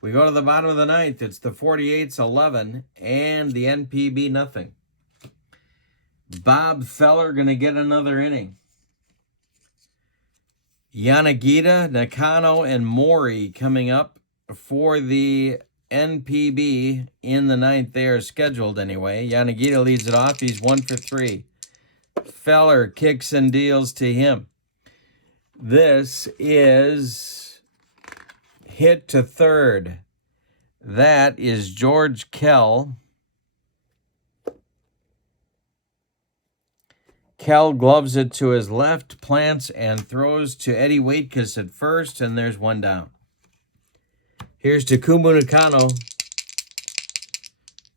We go to the bottom of the ninth. It's the 48's 11 and the NPB nothing. Bob Feller going to get another inning. Yanagita, Nakano, and Maury coming up for the NPB in the ninth. They are scheduled anyway. Yanagita leads it off. He's 1 for 3. Feller kicks and deals to him. This is hit to third. That is George Kell. Kell gloves it to his left, plants, and throws to Eddie Waitkus at first, and there's one down. Here's Takumu Nakano.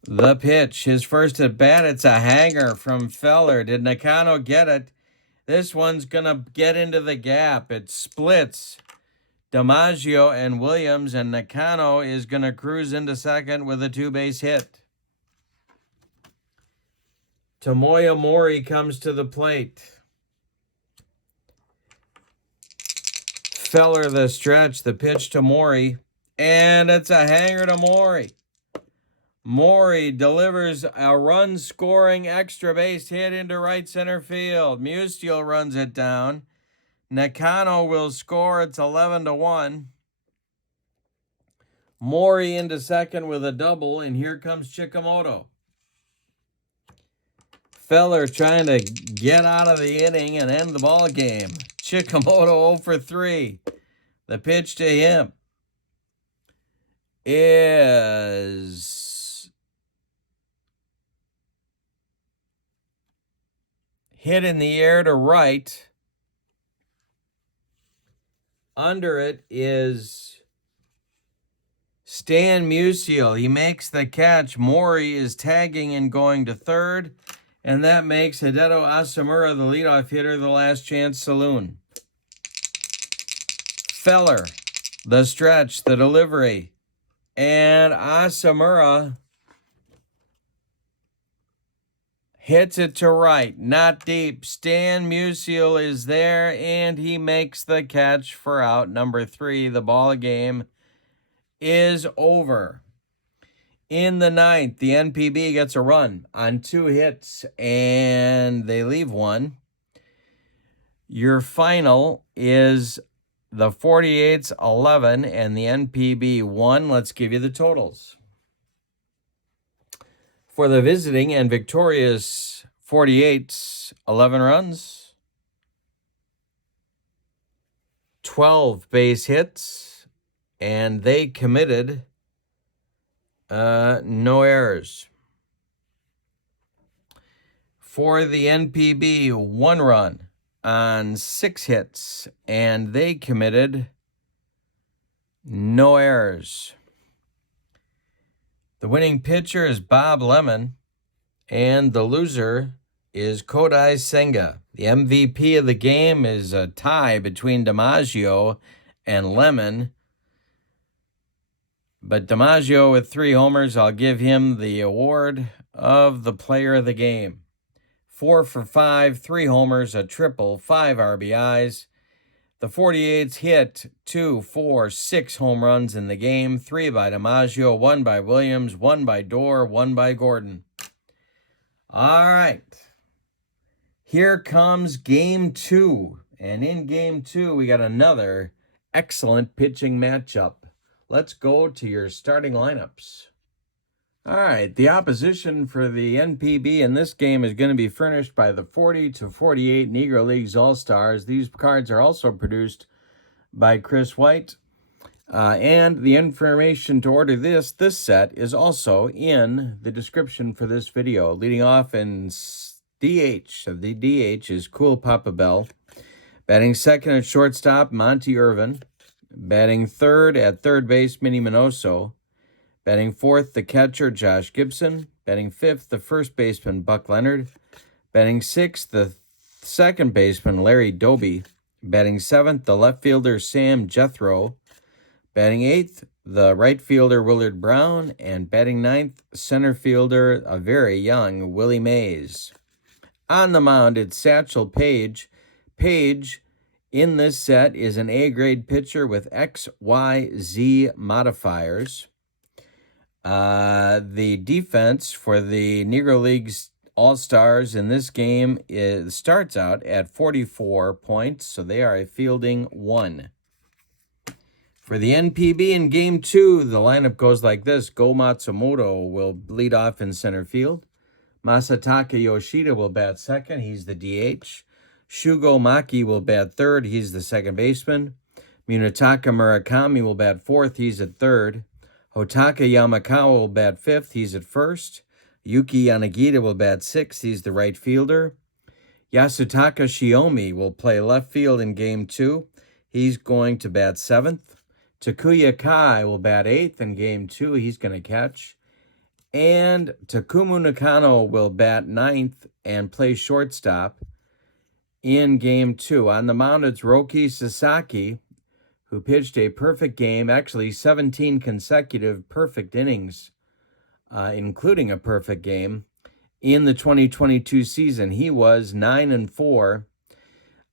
The pitch, his first at bat, it's a hanger from Feller. Did Nakano get it? This one's going to get into the gap. It splits DiMaggio and Williams, and Nakano is going to cruise into second with a 2-base hit. Tomoya Mori comes to the plate. Feller the stretch, the pitch to Mori, and it's a hanger to Mori. Maury delivers a run-scoring extra base hit into right center field. Musial runs it down. Nakano will score. It's 11-1. Maury into second with a double, and here comes Chikamoto. Feller trying to get out of the inning and end the ball game. Chikamoto 0 for 3. The pitch to him is hit in the air to right. Under it is Stan Musial. He makes the catch. Maury is tagging and going to third. And that makes Hideto Asamura the leadoff hitter, the last chance saloon. Feller, the stretch, the delivery. And Asamura hits it to right, not deep. Stan Musial is there, and he makes the catch for out number 3. The ball game is over. In the ninth, the NPB gets a run on 2 hits, and they leave one. Your final is the 48's 11 and the NPB 1. Let's give you the totals. For the visiting and victorious 48's, 11 runs, 12 base hits, and they committed no errors. For the NPB, 1 run on 6 hits, and they committed no errors. The winning pitcher is Bob Lemon, and the loser is Kodai Senga. The MVP of the game is a tie between DiMaggio and Lemon. But DiMaggio with 3 homers, I'll give him the award of the player of the game. 4 for 5, 3 homers, a triple, 5 RBIs. The 48's hit 2, 4, 6 home runs in the game. 3 by DiMaggio, 1 by Williams, 1 by Dorr, 1 by Gordon. All right. Here comes game 2. And in game 2, we got another excellent pitching matchup. Let's go to your starting lineups. All right, the opposition for the NPB in this game is going to be furnished by the 40 to 48 Negro Leagues All Stars. These cards are also produced by Chris White. And the information to order this set is also in the description for this video. Leading off in DH. So the DH is Cool Papa Bell. Batting second at shortstop, Monty Irvin. Batting third at third base, Minnie Minoso. Batting fourth, the catcher, Josh Gibson. Batting fifth, the first baseman, Buck Leonard. Batting sixth, the second baseman, Larry Doby. Batting seventh, the left fielder, Sam Jethro. Batting eighth, the right fielder, Willard Brown. And batting ninth, center fielder, a very young Willie Mays. On the mound, it's Satchel Paige. Paige, in this set, is an A-grade pitcher with XYZ modifiers. The defense for the Negro League's All-Stars in this game starts out at 44 points, so they are a fielding 1. For the NPB in Game 2, the lineup goes like this. Go Matsumoto will lead off in center field. Masataka Yoshida will bat second. He's the DH. Shugo Maki will bat third. He's the second baseman. Munetaka Murakami will bat fourth. He's at third. Hotaka Yamakawa will bat fifth. He's at first. Yuki Yanagita will bat sixth. He's the right fielder. Yasutaka Shiomi will play left field in Game 2. He's going to bat seventh. Takuya Kai will bat eighth in Game 2. He's going to catch. And Takumu Nakano will bat ninth and play shortstop in Game 2. On the mound, it's Roki Sasaki, who pitched a perfect game, actually 17 consecutive perfect innings, including a perfect game, in the 2022 season. He was 9-4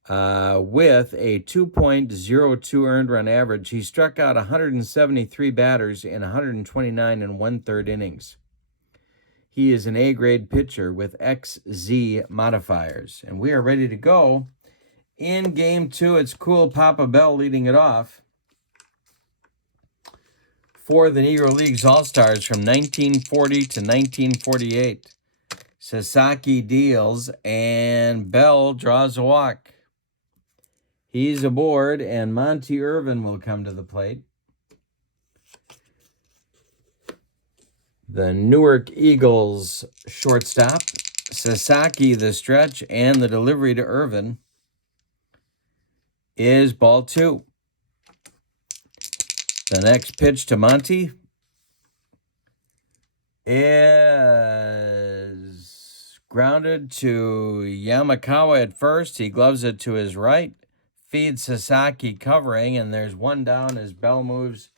with a 2.02 earned run average. He struck out 173 batters in 129 1/3 innings. He is an A-grade pitcher with XZ modifiers. And we are ready to go. In Game 2, it's Cool Papa Bell leading it off for the Negro League's All-Stars from 1940 to 1948. Sasaki deals, and Bell draws a walk. He's aboard, and Monty Irvin will come to the plate. The Newark Eagles shortstop. Sasaki the stretch, and the delivery to Irvin is ball 2. The next pitch to Monty is grounded to Yamakawa at first. He gloves it to his right, feeds Sasaki covering, and there's one down as Bell moves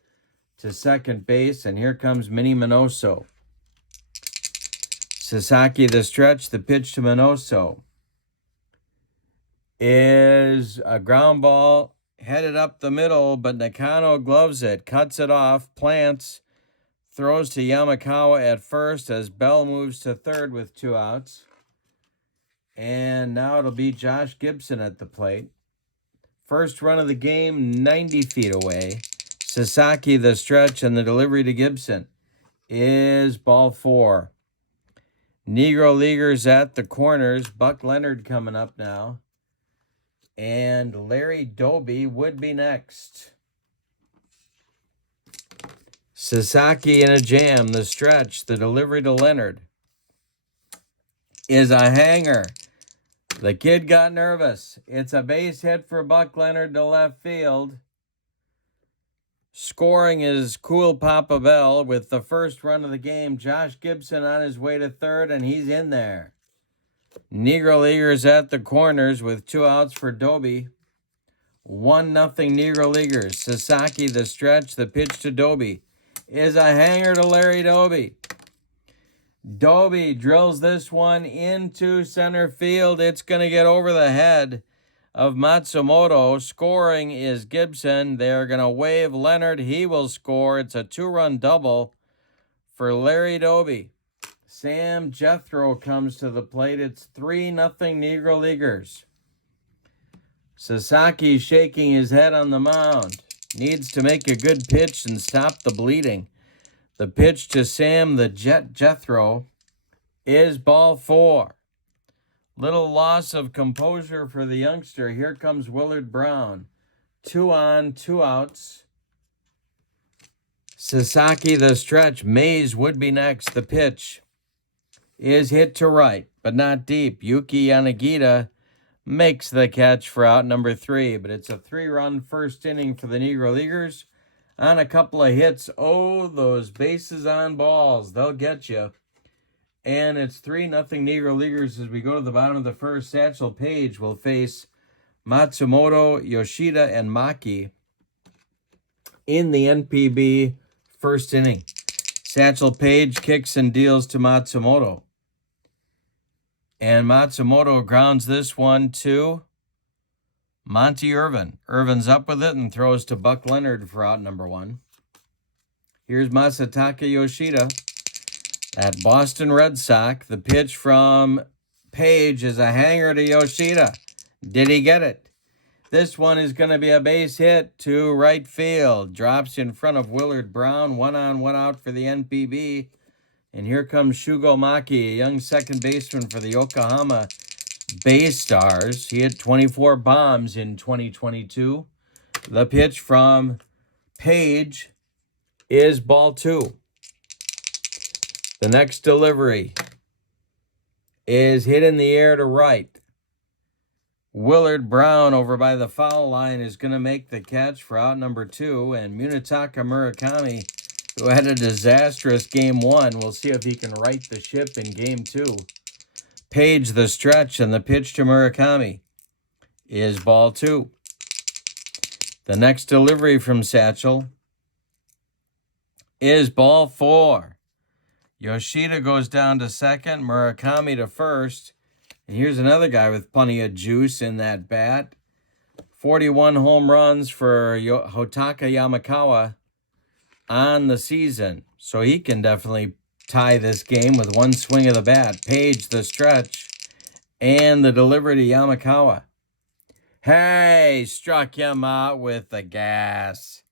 to second base, and here comes Minnie Minoso. Sasaki the stretch, the pitch to Minoso is a ground ball headed up the middle, but Nakano gloves it, cuts it off, plants, throws to Yamakawa at first as Bell moves to third with 2 outs. And now it'll be Josh Gibson at the plate. First run of the game, 90 feet away. Sasaki the stretch, and the delivery to Gibson is ball 4. Negro Leaguers at the corners. Buck Leonard coming up now. And Larry Doby would be next. Sasaki in a jam. The stretch. The delivery to Leonard is a hanger. The kid got nervous. It's a base hit for Buck Leonard to left field. Scoring is Cool Papa Bell with the first run of the game. Josh Gibson on his way to third, and he's in there. Negro Leaguers at the corners with 2 outs for Doby. 1-0 Negro Leaguers. Sasaki the stretch. The pitch to Doby is a hanger to Larry Doby. Doby drills this one into center field. It's going to get over the head of Matsumoto. Scoring is Gibson. They're going to wave Leonard. He will score. It's a 2-run double for Larry Doby. Sam Jethro comes to the plate. It's 3-0 Negro Leaguers. Sasaki shaking his head on the mound. Needs to make a good pitch and stop the bleeding. The pitch to Sam the Jethro is ball 4. Little loss of composure for the youngster. Here comes Willard Brown. 2 on, 2 outs. Sasaki the stretch. Mays would be next. The pitch is hit to right, but not deep. Yuki Yanagita makes the catch for out number 3, but it's a 3-run first inning for the Negro Leaguers on a couple of hits. Oh, those bases on balls, they'll get you. And it's 3-0 Negro Leaguers as we go to the bottom of the first. Satchel Paige will face Matsumoto, Yoshida, and Maki in the NPB first inning. Satchel Paige kicks and deals to Matsumoto. And Matsumoto grounds this one to Monty Irvin. Irvin's up with it and throws to Buck Leonard for out number 1. Here's Masataka Yoshida at Boston Red Sox. The pitch from Page is a hanger to Yoshida. Did he get it? This one is going to be a base hit to right field. Drops in front of Willard Brown. 1 on, 1 out for the NPB. And here comes Shugo Maki, a young second baseman for the Yokohama Bay Stars. He hit 24 bombs in 2022. The pitch from Page is ball 2. The next delivery is hit in the air to right. Willard Brown over by the foul line is going to make the catch for out number 2. And Munetaka Murakami, who had a disastrous game 1, we'll see if he can right the ship in game 2. Page the stretch, and the pitch to Murakami is ball 2. The next delivery from Satchel is ball 4. Yoshida goes down to second, Murakami to first. And here's another guy with plenty of juice in that bat. 41 home runs for Hotaka Yamakawa on the season. So he can definitely tie this game with one swing of the bat. Page the stretch and the delivery to Yamakawa. Hey, struck him out with the gas.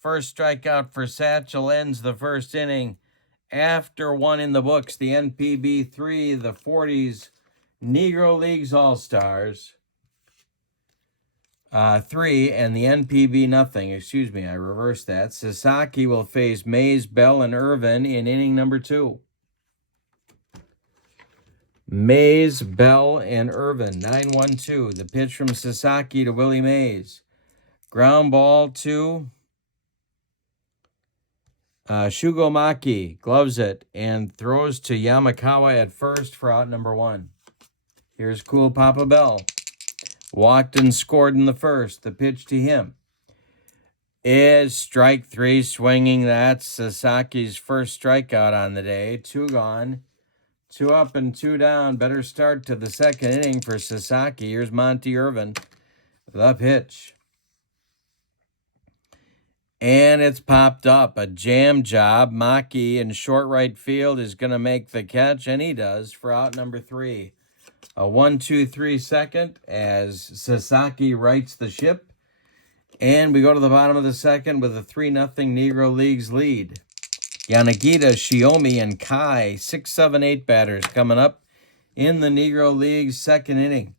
First strikeout for Satchel ends the first inning. After 1 in the books, the NPB 3, the 40s Negro Leagues All Stars 3, and the NPB nothing. Excuse me, I reversed that. Sasaki will face Mays, Bell, and Irvin in inning number 2. Mays, Bell, and Irvin, 9-1-2. The pitch from Sasaki to Willie Mays. Ground ball to Shugo Maki. Gloves it and throws to Yamakawa at first for out number 1. Here's Cool Papa Bell. Walked and scored in the first. The pitch to him is strike 3 swinging. That's Sasaki's first strikeout on the day. 2 gone. 2 up and 2 down. Better start to the second inning for Sasaki. Here's Monty Irvin. The pitch. And it's popped up. A jam job. Maki in short right field is going to make the catch, and he does for out number 3. A 1-2-3 second as Sasaki rights the ship. And we go to the bottom of the second with a 3-0 Negro Leagues lead. Yanagita, Shiomi, and Kai, 6, 7, 8 batters coming up in the Negro Leagues second inning.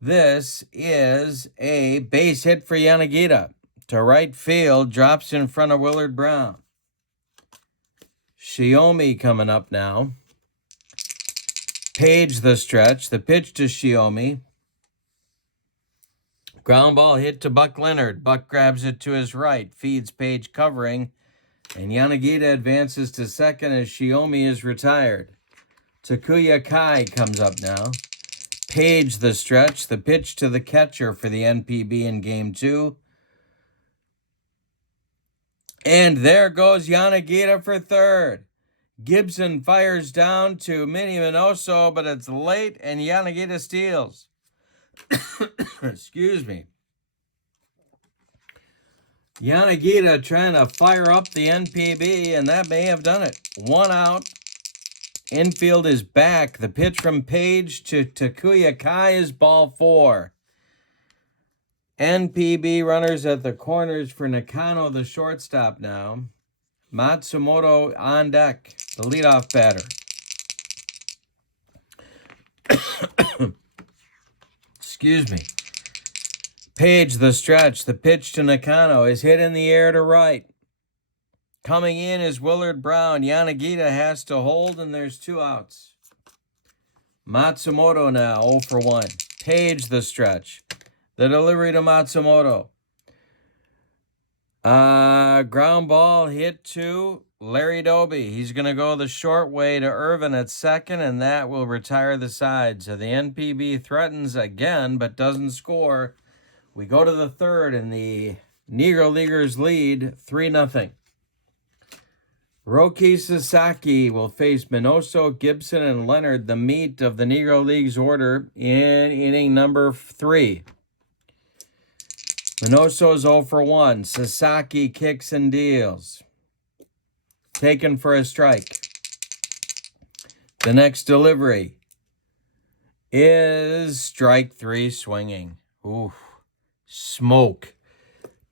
This is a base hit for Yanagita. To right field, drops in front of Willard Brown. Shiomi coming up now. Page the stretch. The pitch to Shiomi. Ground ball hit to Buck Leonard. Buck grabs it to his right. Feeds Page covering. And Yanagita advances to second as Shiomi is retired. Takuya Kai comes up now. Page the stretch. The pitch to the catcher for the NPB in game 2. And there goes Yanagita for third. Gibson fires down to Minnie Minoso, but it's late and Yanagita steals. Excuse me. Yanagita trying to fire up the NPB, and that may have done it. 1 out. Infield is back. The pitch from Page to Takuya Kai is ball 4. NPB runners at the corners for Nakano, the shortstop now. Matsumoto on deck, the leadoff batter. Excuse me. Page the stretch. The pitch to Nakano is hit in the air to right. Coming in is Willard Brown. Yanagita has to hold, and there's 2 outs. Matsumoto now, 0 for 1. Page the stretch. The delivery to Matsumoto. Ground ball hit to Larry Doby. He's going to go the short way to Irvin at second, and that will retire the side. So the NPB threatens again, but doesn't score. We go to the third, and the Negro Leaguers lead 3-0. Roki Sasaki will face Minoso, Gibson, and Leonard, the meat of the Negro Leagues order, in inning number 3. Minoso's 0 for 1. Sasaki kicks and deals. Taken for a strike. The next delivery is strike 3 swinging. Ooh, smoke.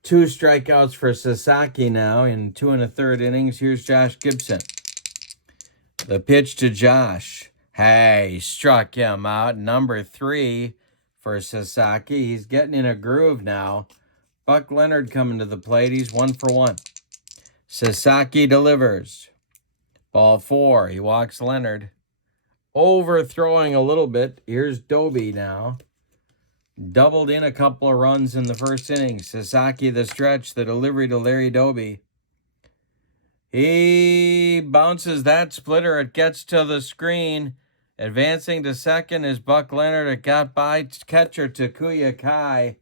2 strikeouts for Sasaki now in 2 1/3 innings. Here's Josh Gibson. The pitch to Josh. Hey, struck him out. Number 3 for Sasaki. He's getting in a groove now. Buck Leonard coming to the plate. He's 1 for 1. Sasaki delivers. Ball 4. He walks Leonard. Overthrowing a little bit. Here's Doby now. Doubled in a couple of runs in the first inning. Sasaki the stretch. The delivery to Larry Doby. He bounces that splitter. It gets to the screen. Advancing to second is Buck Leonard. It got by catcher Takuya Kai.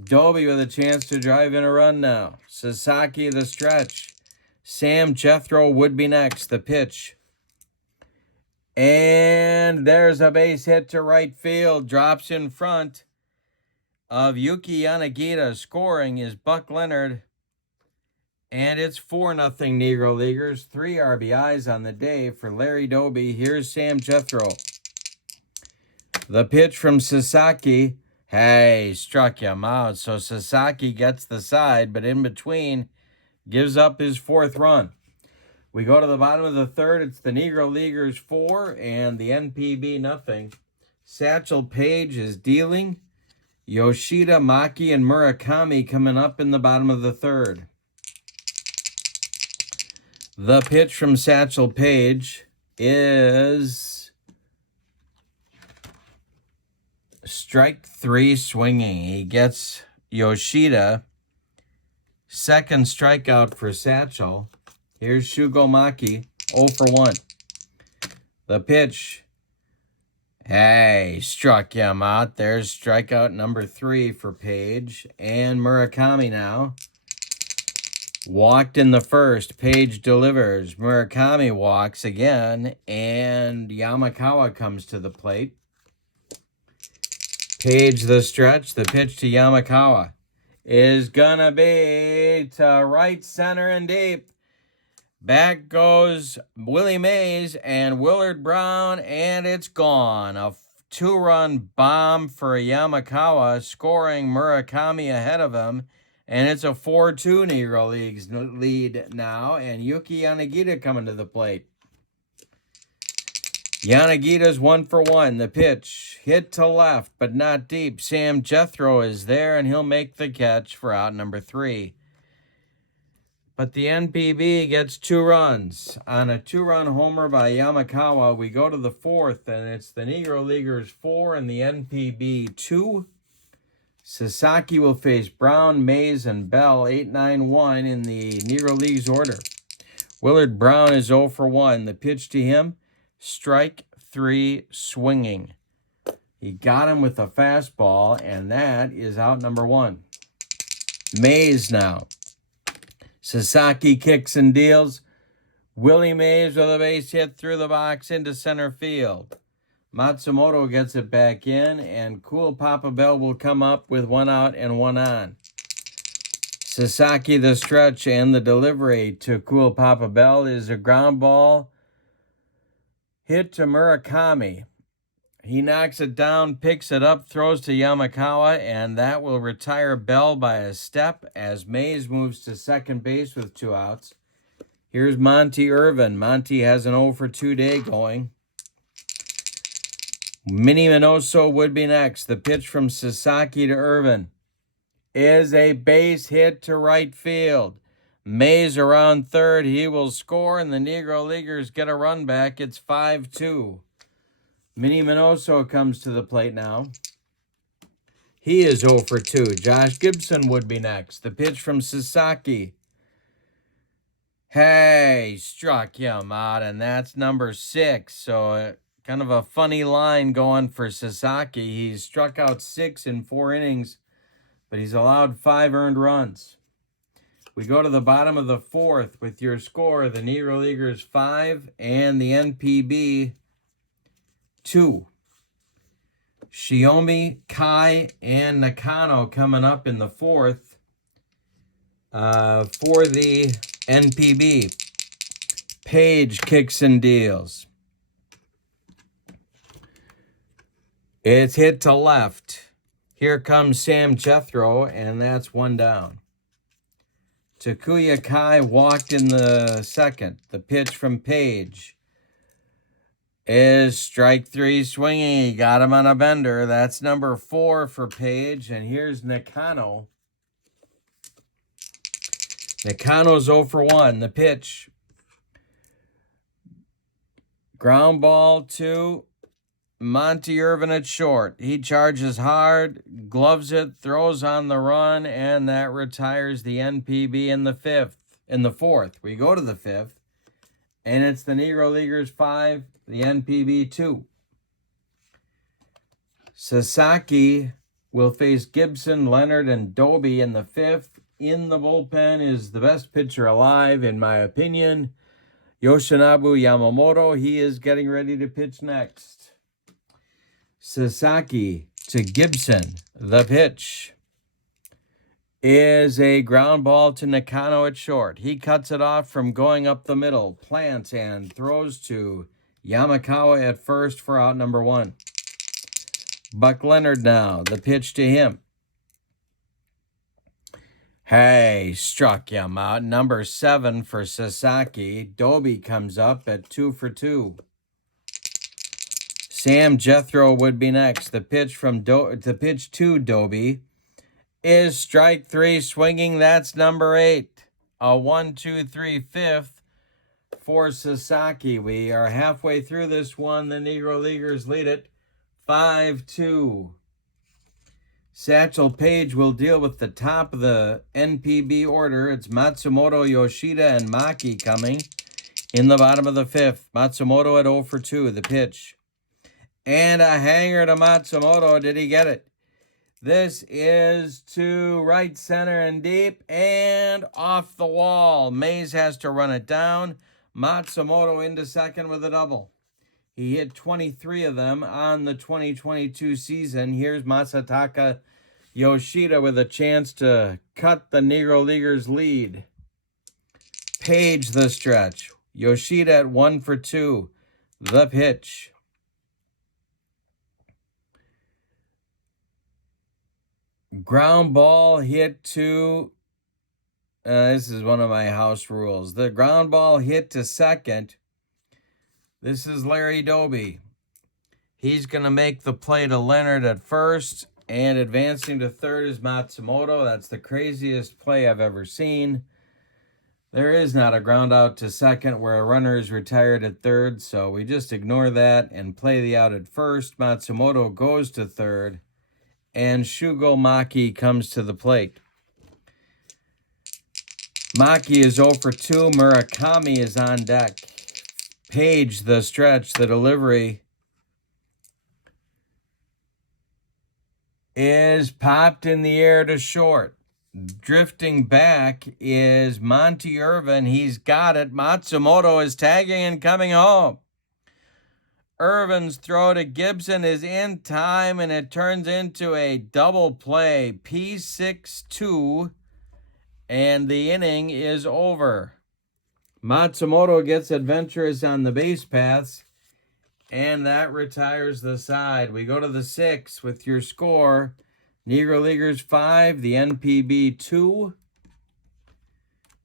Doby with a chance to drive in a run now. Sasaki the stretch. Sam Jethro would be next. The pitch. And there's a base hit to right field. Drops in front of Yuki Yanagita. Scoring is Buck Leonard. And it's 4-0 Negro Leaguers. 3 RBIs on the day for Larry Doby. Here's Sam Jethro. The pitch from Sasaki. Hey, struck him out. So Sasaki gets the side, but in between gives up his 4th run. We go to the bottom of the 3rd. It's the Negro Leaguers 4 and the NPB nothing. Satchel Paige is dealing. Yoshida, Maki, and Murakami coming up in the bottom of the 3rd. The pitch from Satchel Paige is strike 3 swinging. He gets Yoshida. 2nd strikeout for Satchel. Here's Shugo Maki. 0 for 1. The pitch. Hey, struck him out. There's strikeout number 3 for Page. And Murakami now. Walked in the first. Page delivers. Murakami walks again. And Yamakawa comes to the plate. Page the stretch. The pitch to Yamakawa is gonna be to right center and deep. Back goes Willie Mays and Willard Brown, and it's gone. A 2-run bomb for Yamakawa, scoring Murakami ahead of him. And it's a 4-2 Negro Leagues lead now, and Yuki Yanagita coming to the plate. Yanagita's 1 for 1. The pitch hit to left, but not deep. Sam Jethro is there, and he'll make the catch for out number 3. But the NPB gets 2 runs. On a 2-run homer by Yamakawa, we go to the 4th, and it's the Negro Leaguers 4 and the NPB 2. Sasaki will face Brown, Mays, and Bell, 8-9-1 in the Negro Leagues order. Willard Brown is 0 for 1. The pitch to him, strike 3 swinging. He got him with a fastball, and that is out number 1. Mays now. Sasaki kicks and deals. Willie Mays with a base hit through the box into center field. Matsumoto gets it back in, and Cool Papa Bell will come up with 1 out and 1 on. Sasaki the stretch, and the delivery to Cool Papa Bell is a ground ball hit to Murakami. He knocks it down, picks it up, throws to Yamakawa, and that will retire Bell by a step as Mays moves to second base with 2 outs. Here's Monty Irvin. Monty has an 0 for 2 day going. Minnie Minoso would be next. The pitch from Sasaki to Irvin is a base hit to right field. Mays around third. He will score, and the Negro Leaguers get a run back. It's 5-2. Minnie Minoso comes to the plate now. He is 0 for 2. Josh Gibson would be next. The pitch from Sasaki. Hey, struck him out, and that's number 6. So kind of a funny line going for Sasaki. He's struck out 6 in 4 innings, but he's allowed 5 earned runs. We go to the bottom of the 4th with your score, the Negro Leaguers 5 and the NPB 2. Shiomi, Kai, and Nakano coming up in the 4th for the NPB. Page kicks and deals. It's hit to left. Here comes Sam Jethro, and that's 1 down. Takuya Kai walked in the 2nd. The pitch from Page is strike 3 swinging. He got him on a bender. That's number 4 for Page. And here's Nakano. Nakano's 0 for 1. The pitch. Ground ball to Monty Irvin at short. He charges hard, gloves it, throws on the run, and that retires the NPB in the 4th. We go to the 5th, and it's the Negro Leaguers 5, the NPB 2. Sasaki will face Gibson, Leonard, and Doby in the 5th. In the bullpen is the best pitcher alive, in my opinion, Yoshinobu Yamamoto. He is getting ready to pitch next. Sasaki to Gibson. The pitch is a ground ball to Nakano at short. He cuts it off from going up the middle, plants, and throws to Yamakawa at first for out number 1. Buck Leonard now. The pitch to him. Hey, struck him out. Number 7 for Sasaki. Doby comes up at 2 for 2. Sam Jethro would be next. The pitch to Doby is strike 3 swinging. That's number 8. A 1-2-3 5th for Sasaki. We are halfway through this one. The Negro Leaguers lead it 5-2. Satchel Paige will deal with the top of the NPB order. It's Matsumoto, Yoshida, and Maki coming in the bottom of the 5th. Matsumoto at 0 for 2. The pitch. And a hanger to Matsumoto. Did he get it? This is to right center and deep and off the wall. Mays has to run it down. Matsumoto into second with a double. He hit 23 of them on the 2022 season. Here's Masataka Yoshida with a chance to cut the Negro Leaguers' lead. Page the stretch. Yoshida at 1 for 2. The pitch. Ground ball hit to, this is one of my house rules. The ground ball hit to second. This is Larry Doby. He's going to make the play to Leonard at first, and advancing to third is Matsumoto. That's the craziest play I've ever seen. There is not a ground out to second where a runner is retired at third, so we just ignore that and play the out at first. Matsumoto goes to third, and Shugo Maki comes to the plate. Maki is 0 for 2. Murakami is on deck. Page the stretch. The delivery is popped in the air to short. Drifting back is Monty Irvin. He's got it. Matsumoto is tagging and coming home. Irvin's throw to Gibson is in time, and it turns into a double play. P6-2, and the inning is over. Matsumoto gets adventurous on the base paths, and that retires the side. We go to the 6th with your score. Negro Leaguers 5, the NPB 2.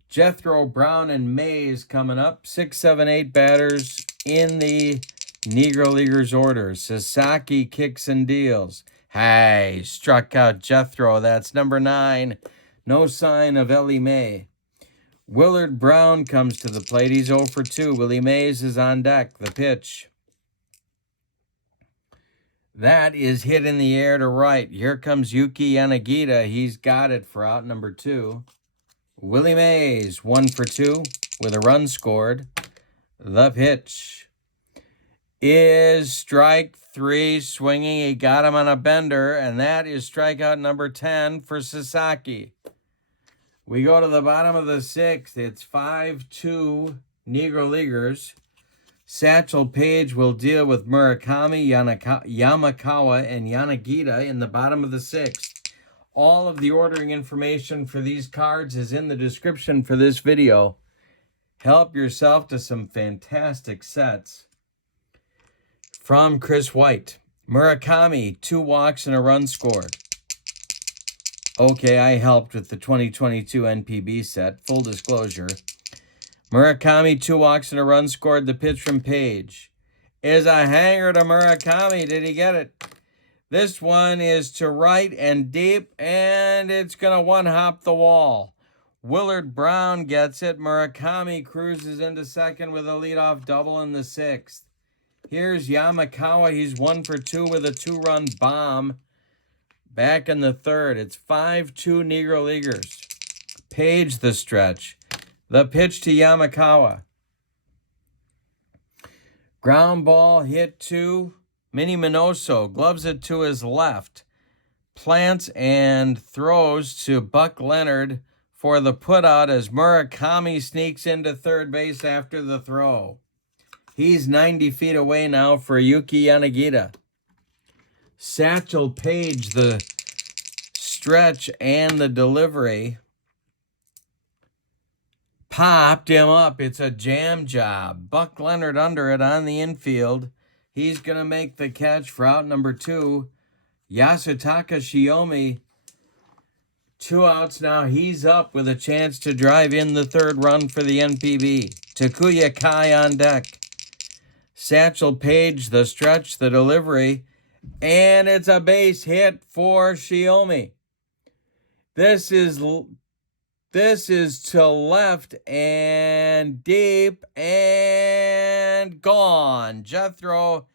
Jethro, Brown, and Mays coming up. 6, 7, 8 batters in the Negro Leaguers order. Sasaki kicks and deals. Hey, struck out Jethro. That's number 9. No sign of Ellie Mae. Willard Brown comes to the plate. He's 0 for 2. Willie Mays is on deck. The pitch. That is hit in the air to right. Here comes Yuki Yanagita. He's got it for out number 2. Willie Mays, 1 for 2 with a run scored. The pitch is strike 3, swinging. He got him on a bender, and that is strikeout number 10 for Sasaki. We go to the bottom of the 6th. It's 5-2 Negro Leaguers. Satchel Paige will deal with Murakami, Yamakawa, and Yanagita in the bottom of the 6th. All of the ordering information for these cards is in the description for this video. Help yourself to some fantastic sets. From Chris White. Murakami, 2 walks and a run scored. Okay, I helped with the 2022 NPB set. Full disclosure. Murakami, 2 walks and a run scored. The pitch from Page is a hanger to Murakami. Did he get it? This one is to right and deep, and it's going to one-hop the wall. Willard Brown gets it. Murakami cruises into second with a leadoff double in the 6th. Here's Yamakawa. He's 1 for 2 with a 2-run bomb. Back in the 3rd. It's 5-2 Negro Leaguers. Page the stretch. The pitch to Yamakawa. Ground ball hit to Minnie Minoso. Gloves it to his left. Plants and throws to Buck Leonard for the putout as Murakami sneaks into third base after the throw. He's 90 feet away now for Yuki Yanagita. Satchel Paige, the stretch and the delivery. Popped him up. It's a jam job. Buck Leonard under it on the infield. He's going to make the catch for out number 2. Yasutaka Shiomi, 2 outs now. He's up with a chance to drive in the 3rd run for the NPB. Takuya Kai on deck. Satchel Paige, the stretch, the delivery. And it's a base hit for Shiomi. This is to left and deep and gone. Jethro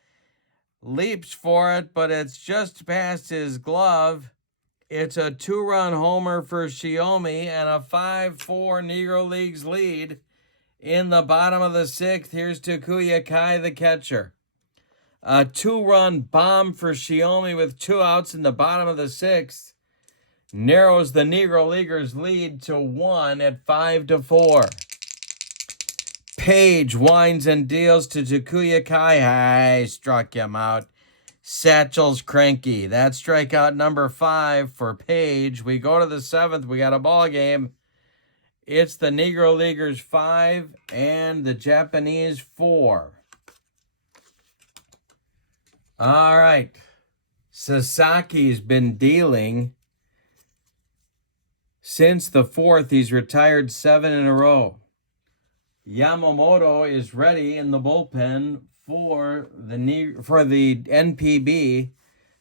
leaps for it, but it's just past his glove. It's a 2-run homer for Shiomi and a 5-4 Negro Leagues lead in the bottom of the 6th. Here's Takuya Kai, the catcher. A 2-run bomb for Shiomi with 2 outs in the bottom of the 6th. Narrows the Negro Leaguers' lead to 1 at 5-4. Page winds and deals to Takuya Kai. Struck him out. Satchel's cranky. That's strikeout number 5 for Page. We go to the 7th. We got a ball game. It's the Negro Leaguers 5 and the Japanese 4. All right. Sasaki's been dealing since the 4th. He's retired 7 in a row. Yamamoto is ready in the bullpen for the NPB.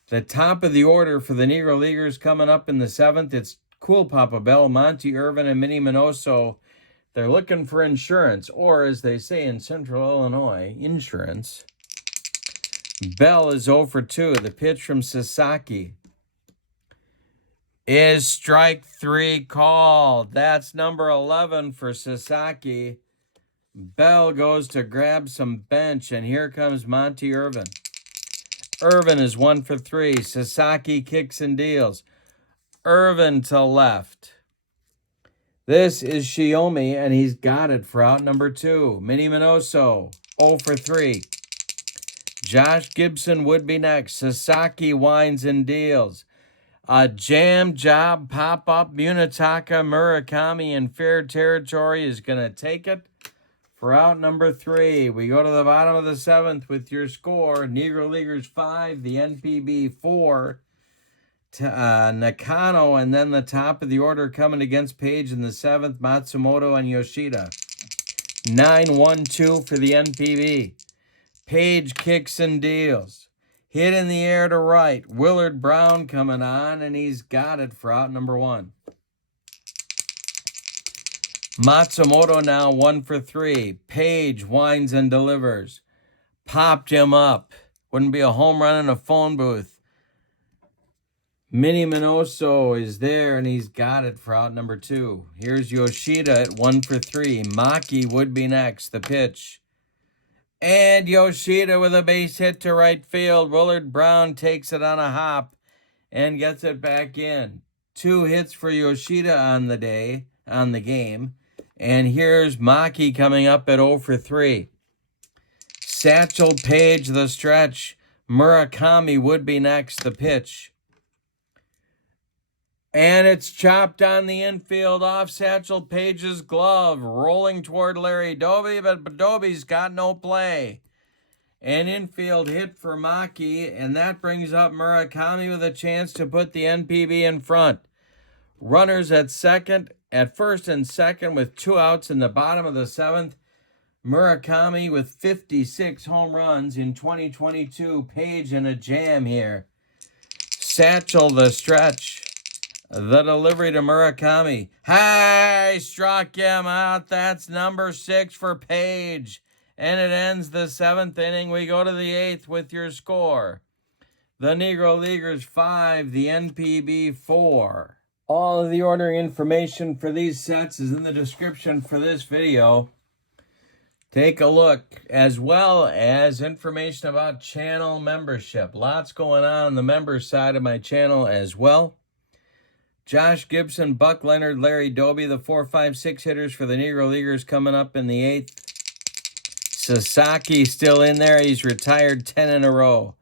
The top of the order for the Negro Leaguers coming up in the 7th. It's Cool Papa Bell, Monty Irvin, and Minnie Minoso. They're looking for insurance, or as they say in Central Illinois, insurance. Bell is 0 for 2. The pitch from Sasaki is strike 3 called. That's number 11 for Sasaki. Bell goes to grab some bench, and here comes Monty Irvin. Irvin is 1 for 3. Sasaki kicks and deals. Irvin to left. This is Shiomi, and he's got it for out number 2. Minnie Minoso, 0 for 3. Josh Gibson would be next. Sasaki winds and deals. A jam job pop-up. Munetaka Murakami in fair territory is going to take it for out number 3. We go to the bottom of the 7th with your score. Negro Leaguers 5, the NPB 4. Nakano, and then the top of the order coming against Page in the 7th, Matsumoto and Yoshida. 9-1-2 for the NPB. Page kicks and deals. Hit in the air to right. Willard Brown coming on, and he's got it for out number 1. Matsumoto now 1 for 3. Page winds and delivers. Popped him up. Wouldn't be a home run in a phone booth. Minnie Minoso is there, and he's got it for out number 2. Here's Yoshida at 1 for 3. Maki would be next. The pitch. And Yoshida with a base hit to right field. Willard Brown takes it on a hop and gets it back in. 2 hits for Yoshida on the game. And here's Maki coming up at 0 for 3. Satchel Paige the stretch. Murakami would be next. The pitch. And it's chopped on the infield off Satchel Paige's glove, rolling toward Larry Doby, but Doby's got no play. An infield hit for Maki, and that brings up Murakami with a chance to put the NPB in front. Runners at first and second with 2 outs in the bottom of the 7th. Murakami with 56 home runs in 2022. Paige in a jam here. Satchel the stretch. The delivery to Murakami. Hey, struck him out. That's number 6 for Page. And it ends the 7th inning. We go to the 8th with your score. The Negro Leaguers 5, the NPB 4. All of the ordering information for these sets is in the description for this video. Take a look, as well as information about channel membership. Lots going on the member side of my channel as well. Josh Gibson, Buck Leonard, Larry Doby, the 4, 5, 6 hitters for the Negro Leaguers coming up in the 8th. Sasaki still in there. He's retired 10 in a row.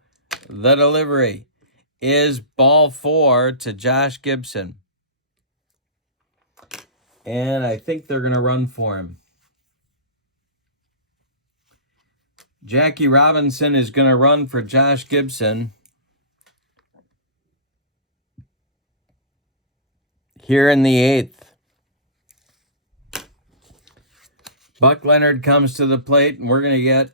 The delivery is ball 4 to Josh Gibson. And I think they're going to run for him. Jackie Robinson is going to run for Josh Gibson. Here in the 8th. Buck Leonard comes to the plate, and we're going to get...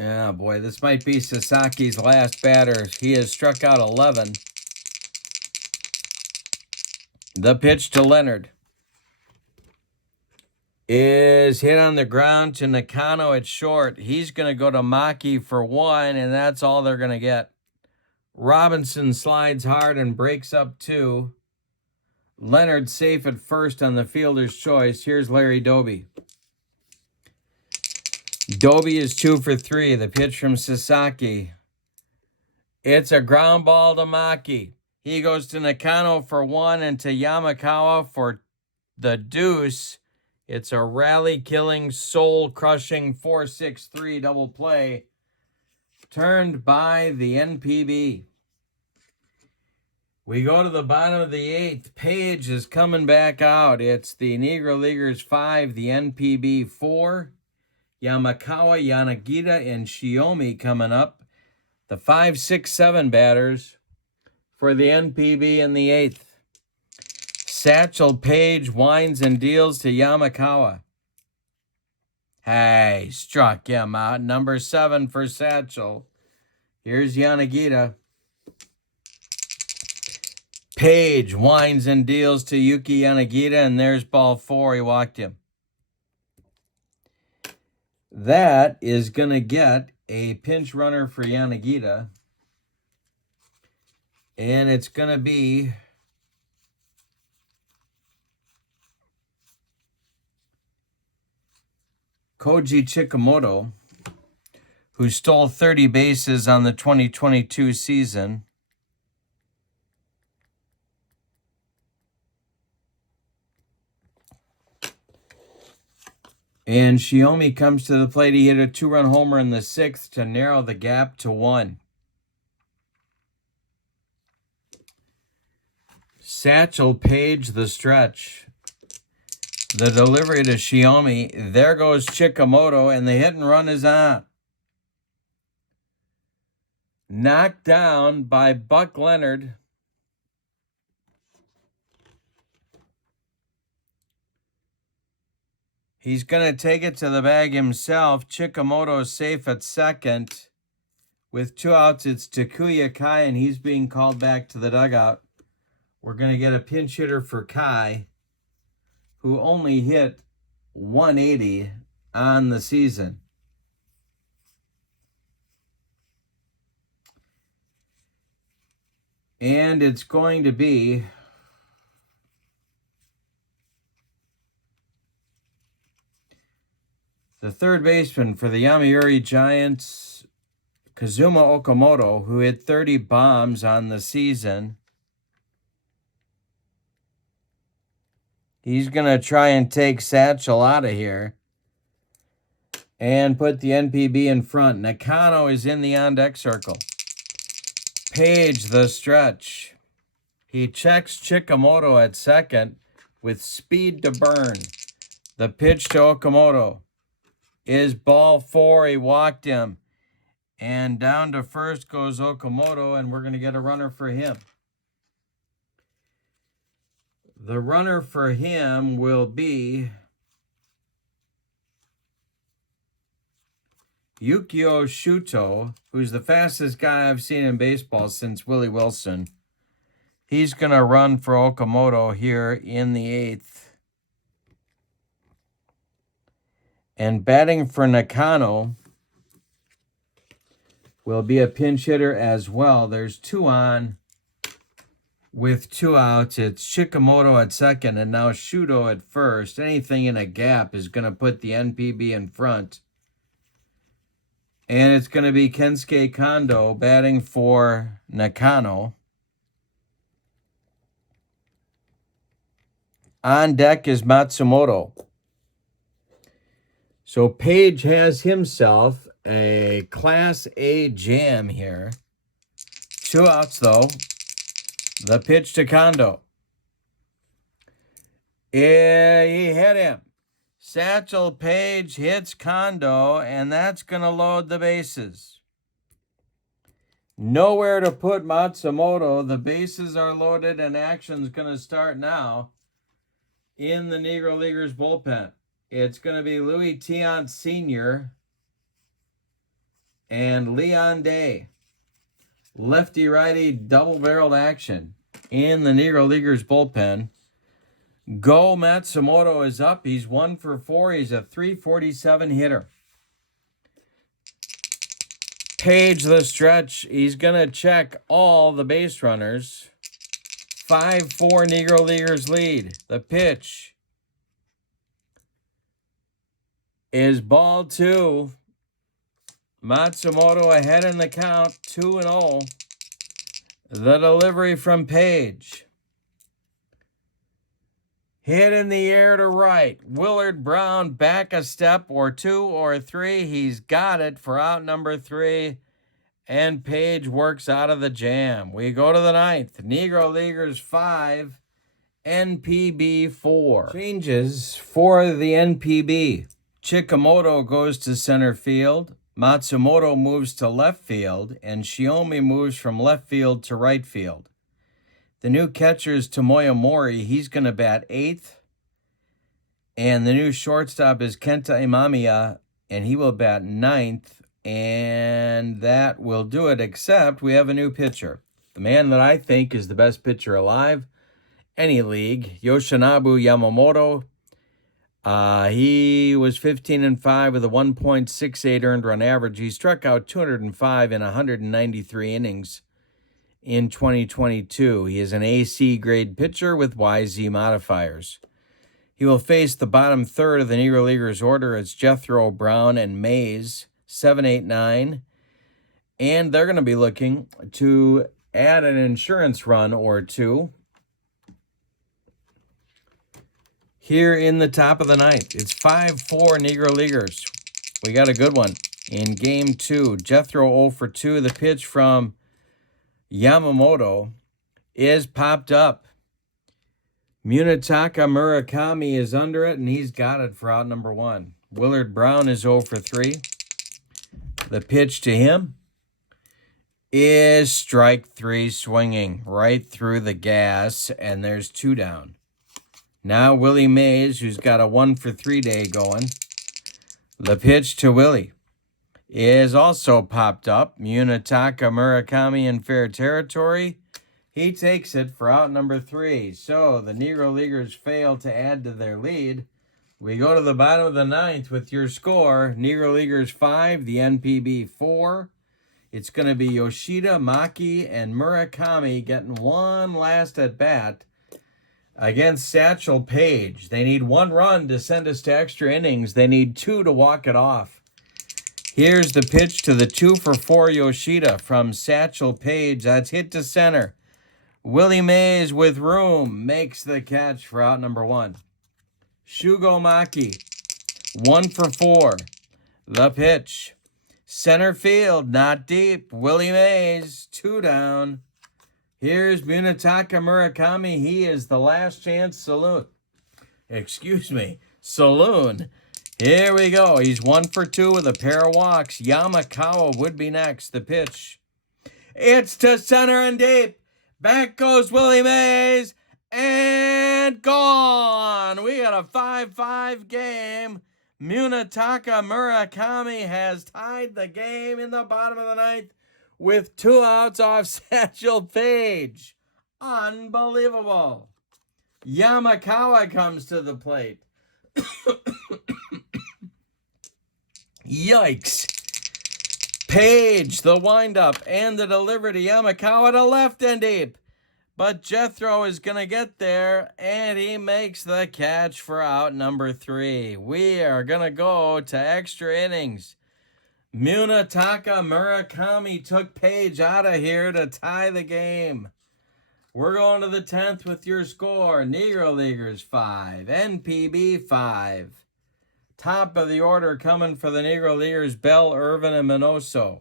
Oh, boy, this might be Sasaki's last batter. He has struck out 11. The pitch to Leonard is hit on the ground to Nakano at short. He's going to go to Maki for 1, and that's all they're going to get. Robinson slides hard and breaks up 2. Leonard safe at first on the fielder's choice. Here's Larry Doby. Doby is 2 for 3. The pitch from Sasaki. It's a ground ball to Maki. He goes to Nakano for 1 and to Yamakawa for the deuce. It's a rally-killing, soul-crushing 4-6-3 double play turned by the NPB. We go to the bottom of the 8th. Page is coming back out. It's the Negro Leaguers 5, the NPB 4. Yamakawa, Yanagita, and Shiomi coming up. The 5, 6, 7 batters for the NPB in the 8th. Satchel Paige winds and deals to Yamakawa. Hey, struck him out. Number 7 for Satchel. Here's Yanagita. Paige winds and deals to Yuki Yanagita, and there's ball 4. He walked him. That is going to get a pinch runner for Yanagita. And it's going to be Koji Chikamoto, who stole 30 bases on the 2022 season. And Shiomi comes to the plate. He hit a 2-run homer in the 6th to narrow the gap to 1. Satchel Paige the stretch. The delivery to Shiomi. There goes Chikamoto, and the hit and run is on. Knocked down by Buck Leonard. He's going to take it to the bag himself. Chikamoto safe at second. With 2 outs, it's Takuya Kai, and he's being called back to the dugout. We're going to get a pinch hitter for Kai, who only hit 180 on the season. And it's going to be the third baseman for the Yomiuri Giants, Kazuma Okamoto, who hit 30 bombs on the season. He's going to try and take Satchel out of here and put the NPB in front. Nakano is in the on-deck circle. Page the stretch. He checks Chikamoto at second with speed to burn. The pitch to Okamoto is ball 4. He walked him. And down to first goes Okamoto, and we're going to get a runner for him. The runner for him will be Yukio Shuto, who's the fastest guy I've seen in baseball since Willie Wilson. He's going to run for Okamoto here in the 8th. And batting for Nakano will be a pinch hitter as well. There's 2 on with 2 outs. It's Chikamoto at second and now Shuto at first. Anything in a gap is going to put the NPB in front. And it's going to be Kensuke Kondo batting for Nakano. On deck is Matsumoto. So Page has himself a Class A jam here. 2 outs, though. The pitch to Kondo. Yeah, he hit him. Satchel Paige hits Kondo, and that's going to load the bases. Nowhere to put Matsumoto. The bases are loaded, and action's going to start now in the Negro Leaguers bullpen. It's going to be Louis Tiant Sr. and Leon Day. Lefty-righty double-barreled action in the Negro Leaguers bullpen. Go Matsumoto is up. He's 1 for 4. He's a .347 hitter. Page the stretch. He's going to check all the base runners. 5-4 Negro Leaguers lead. The pitch is ball 2. Matsumoto ahead in the count, 2-0. The delivery from Page. Hit in the air to right. Willard Brown back a step or 2 or 3. He's got it for out number 3. And Page works out of the jam. We go to the 9th. Negro Leaguers 5, NPB 4. Changes for the NPB. Chikamoto goes to center field. Matsumoto moves to left field. And Shiomi moves from left field to right field. The new catcher is Tomoya Mori. He's going to bat 8th. And the new shortstop is Kenta Imamiya. And he will bat 9th. And that will do it, except we have a new pitcher. The man that I think is the best pitcher alive, any league, Yoshinobu Yamamoto. He was 15-5 with a 1.68 earned run average. He struck out 205 in 193 innings in 2022. He is an AC grade pitcher with YZ modifiers. He will face the bottom third of the Negro Leaguers order. It's Jethro, Brown, and Mays. 7, 8, 9. And they're going to be looking to add an insurance run or 2 here in the top of the 9th. It's 5-4 Negro Leaguers. We got a good one in game 2. Jethro 0 for 2. The pitch from Yamamoto is popped up. Munetaka Murakami is under it, and he's got it for out number 1. Willard Brown is 0 for 3. The pitch to him is strike 3, swinging right through the gas, and there's 2 down. Now Willie Mays, who's got a 1 for 3 day going. The pitch to Willie is also popped up. Munetaka Murakami in fair territory. He takes it for out number 3. So the Negro Leaguers fail to add to their lead. We go to the bottom of the 9th with your score. Negro Leaguers 5, the NPB 4. It's going to be Yoshida, Maki, and Murakami getting one last at bat against Satchel Paige. They need 1 run to send us to extra innings. They need 2 to walk it off. Here's the pitch to the 2-for-4 Yoshida from Satchel Paige. That's hit to center. Willie Mays with room makes the catch for out number 1. Shugo Maki, 1-for-4. The pitch. Center field, not deep. Willie Mays, 2 down. Here's Munetaka Murakami. He is the last chance saloon. Saloon. Here we go. He's 1-for-2 with a pair of walks. Yamakawa would be next. The pitch. It's to center and deep. Back goes Willie Mays. And gone. We got a 5-5 game. Munetaka Murakami has tied the game in the bottom of the 9th with 2 outs off Satchel Paige. Unbelievable. Yamakawa comes to the plate. Yikes. Paige, the windup and the delivery to Yamakawa to left and deep. But Jethro is going to get there, and he makes the catch for out number 3. We are going to go to extra innings. Munetaka Murakami took Paige out of here to tie the game. We're going to the 10th with your score. Negro Leaguers 5, NPB 5. Top of the order coming for the Negro Leaguers, Bell, Irvin, and Minoso.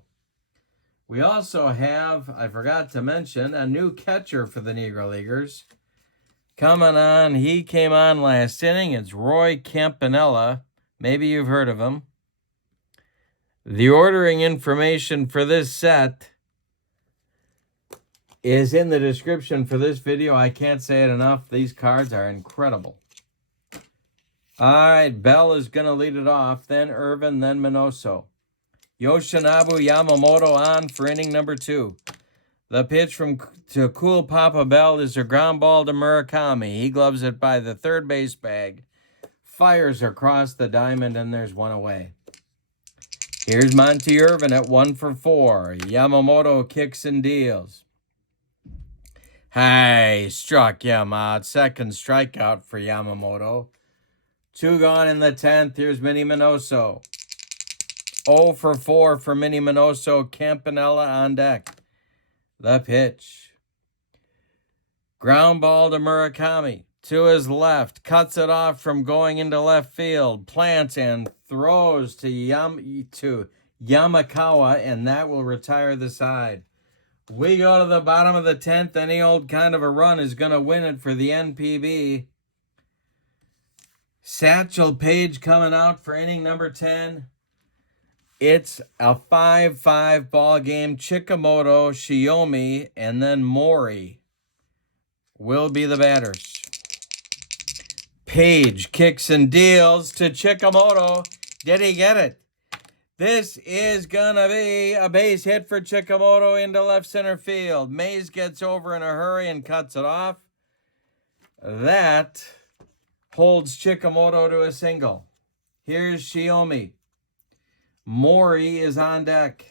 We also have, I forgot to mention, a new catcher for the Negro Leaguers. Coming on, he came on last inning. It's Roy Campanella. Maybe you've heard of him. The ordering information for this set is in the description for this video. I can't say it enough. These cards are incredible. All right, Bell is going to lead it off, then Irvin, then Minoso. Yoshinobu Yamamoto on for inning number 2. The pitch to Cool Papa Bell is a ground ball to Murakami. He gloves it by the third base bag. Fires across the diamond, and there's 1 away. Here's Monty Irvin at 1-for-4. Yamamoto kicks and deals. Hey, struck him out. Second strikeout for Yamamoto. 2 gone in the 10th. Here's Minnie Minoso. 0-for-4 for Minnie Minoso. Campanella on deck. The pitch. Ground ball to Murakami. To his left. Cuts it off from going into left field. Plants and throws to Yamakawa, and that will retire the side. We go to the bottom of the 10th. Any old kind of a run is going to win it for the NPB. Satchel Paige coming out for inning number 10. It's a 5-5 ball game. Chikamoto, Shiomi, and then Mori will be the batters. Paige kicks and deals to Chikamoto. Did he get it? This is going to be a base hit for Chikamoto into left center field. Mays gets over in a hurry and cuts it off. That holds Chikamoto to a single. Here's Shiomi. Mori is on deck.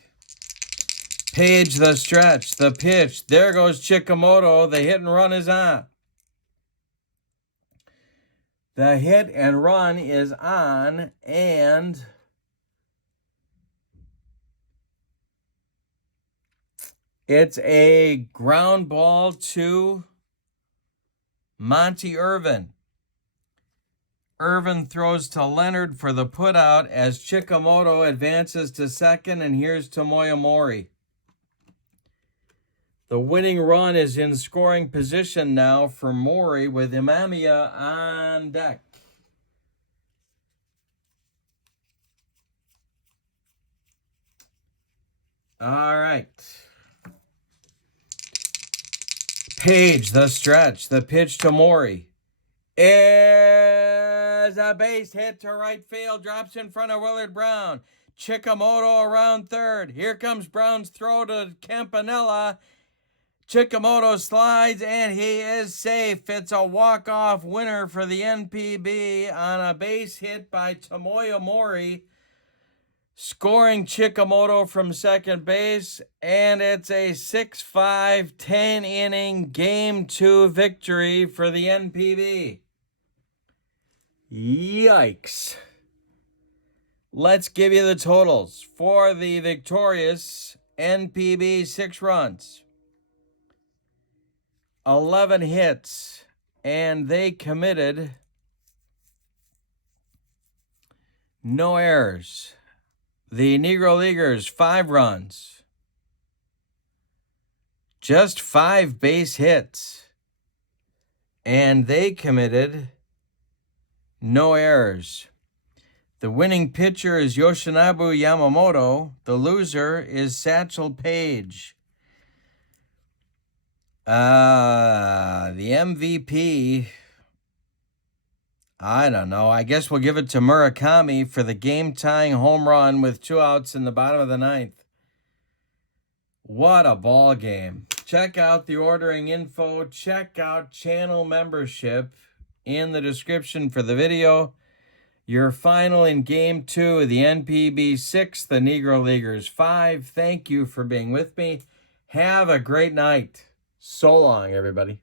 Paige the stretch, the pitch. There goes Chikamoto. The hit and run is on. The hit and run is on, and it's a ground ball to Monty Irvin. Irvin throws to Leonard for the putout as Chikamoto advances to second, and here's Tomoya Mori. The winning run is in scoring position now for Mori with Imamiya on deck. All right. Paige, the stretch, the pitch to Mori. Is a base hit to right field, drops in front of Willard Brown. Chikamoto around third. Here comes Brown's throw to Campanella. Chikamoto slides, and he is safe. It's a walk-off winner for the NPB on a base hit by Tomoya Mori, scoring Chikamoto from second base, and it's a 6-5, 10-inning Game 2 victory for the NPB. Yikes. Let's give you the totals. For the victorious NPB, 6 runs, 11 hits, and they committed no errors. The Negro Leaguers, 5 runs, just 5 base hits, and they committed no errors. The winning pitcher is Yoshinobu Yamamoto. The loser is Satchel Paige. The MVP, I don't know. I guess we'll give it to Murakami for the game-tying home run with 2 outs in the bottom of the 9th. What a ball game. Check out the ordering info. Check out channel membership in the description for the video. Your final in Game 2 of the NPB 6, the Negro Leaguers 5. Thank you for being with me. Have a great night. So long, everybody.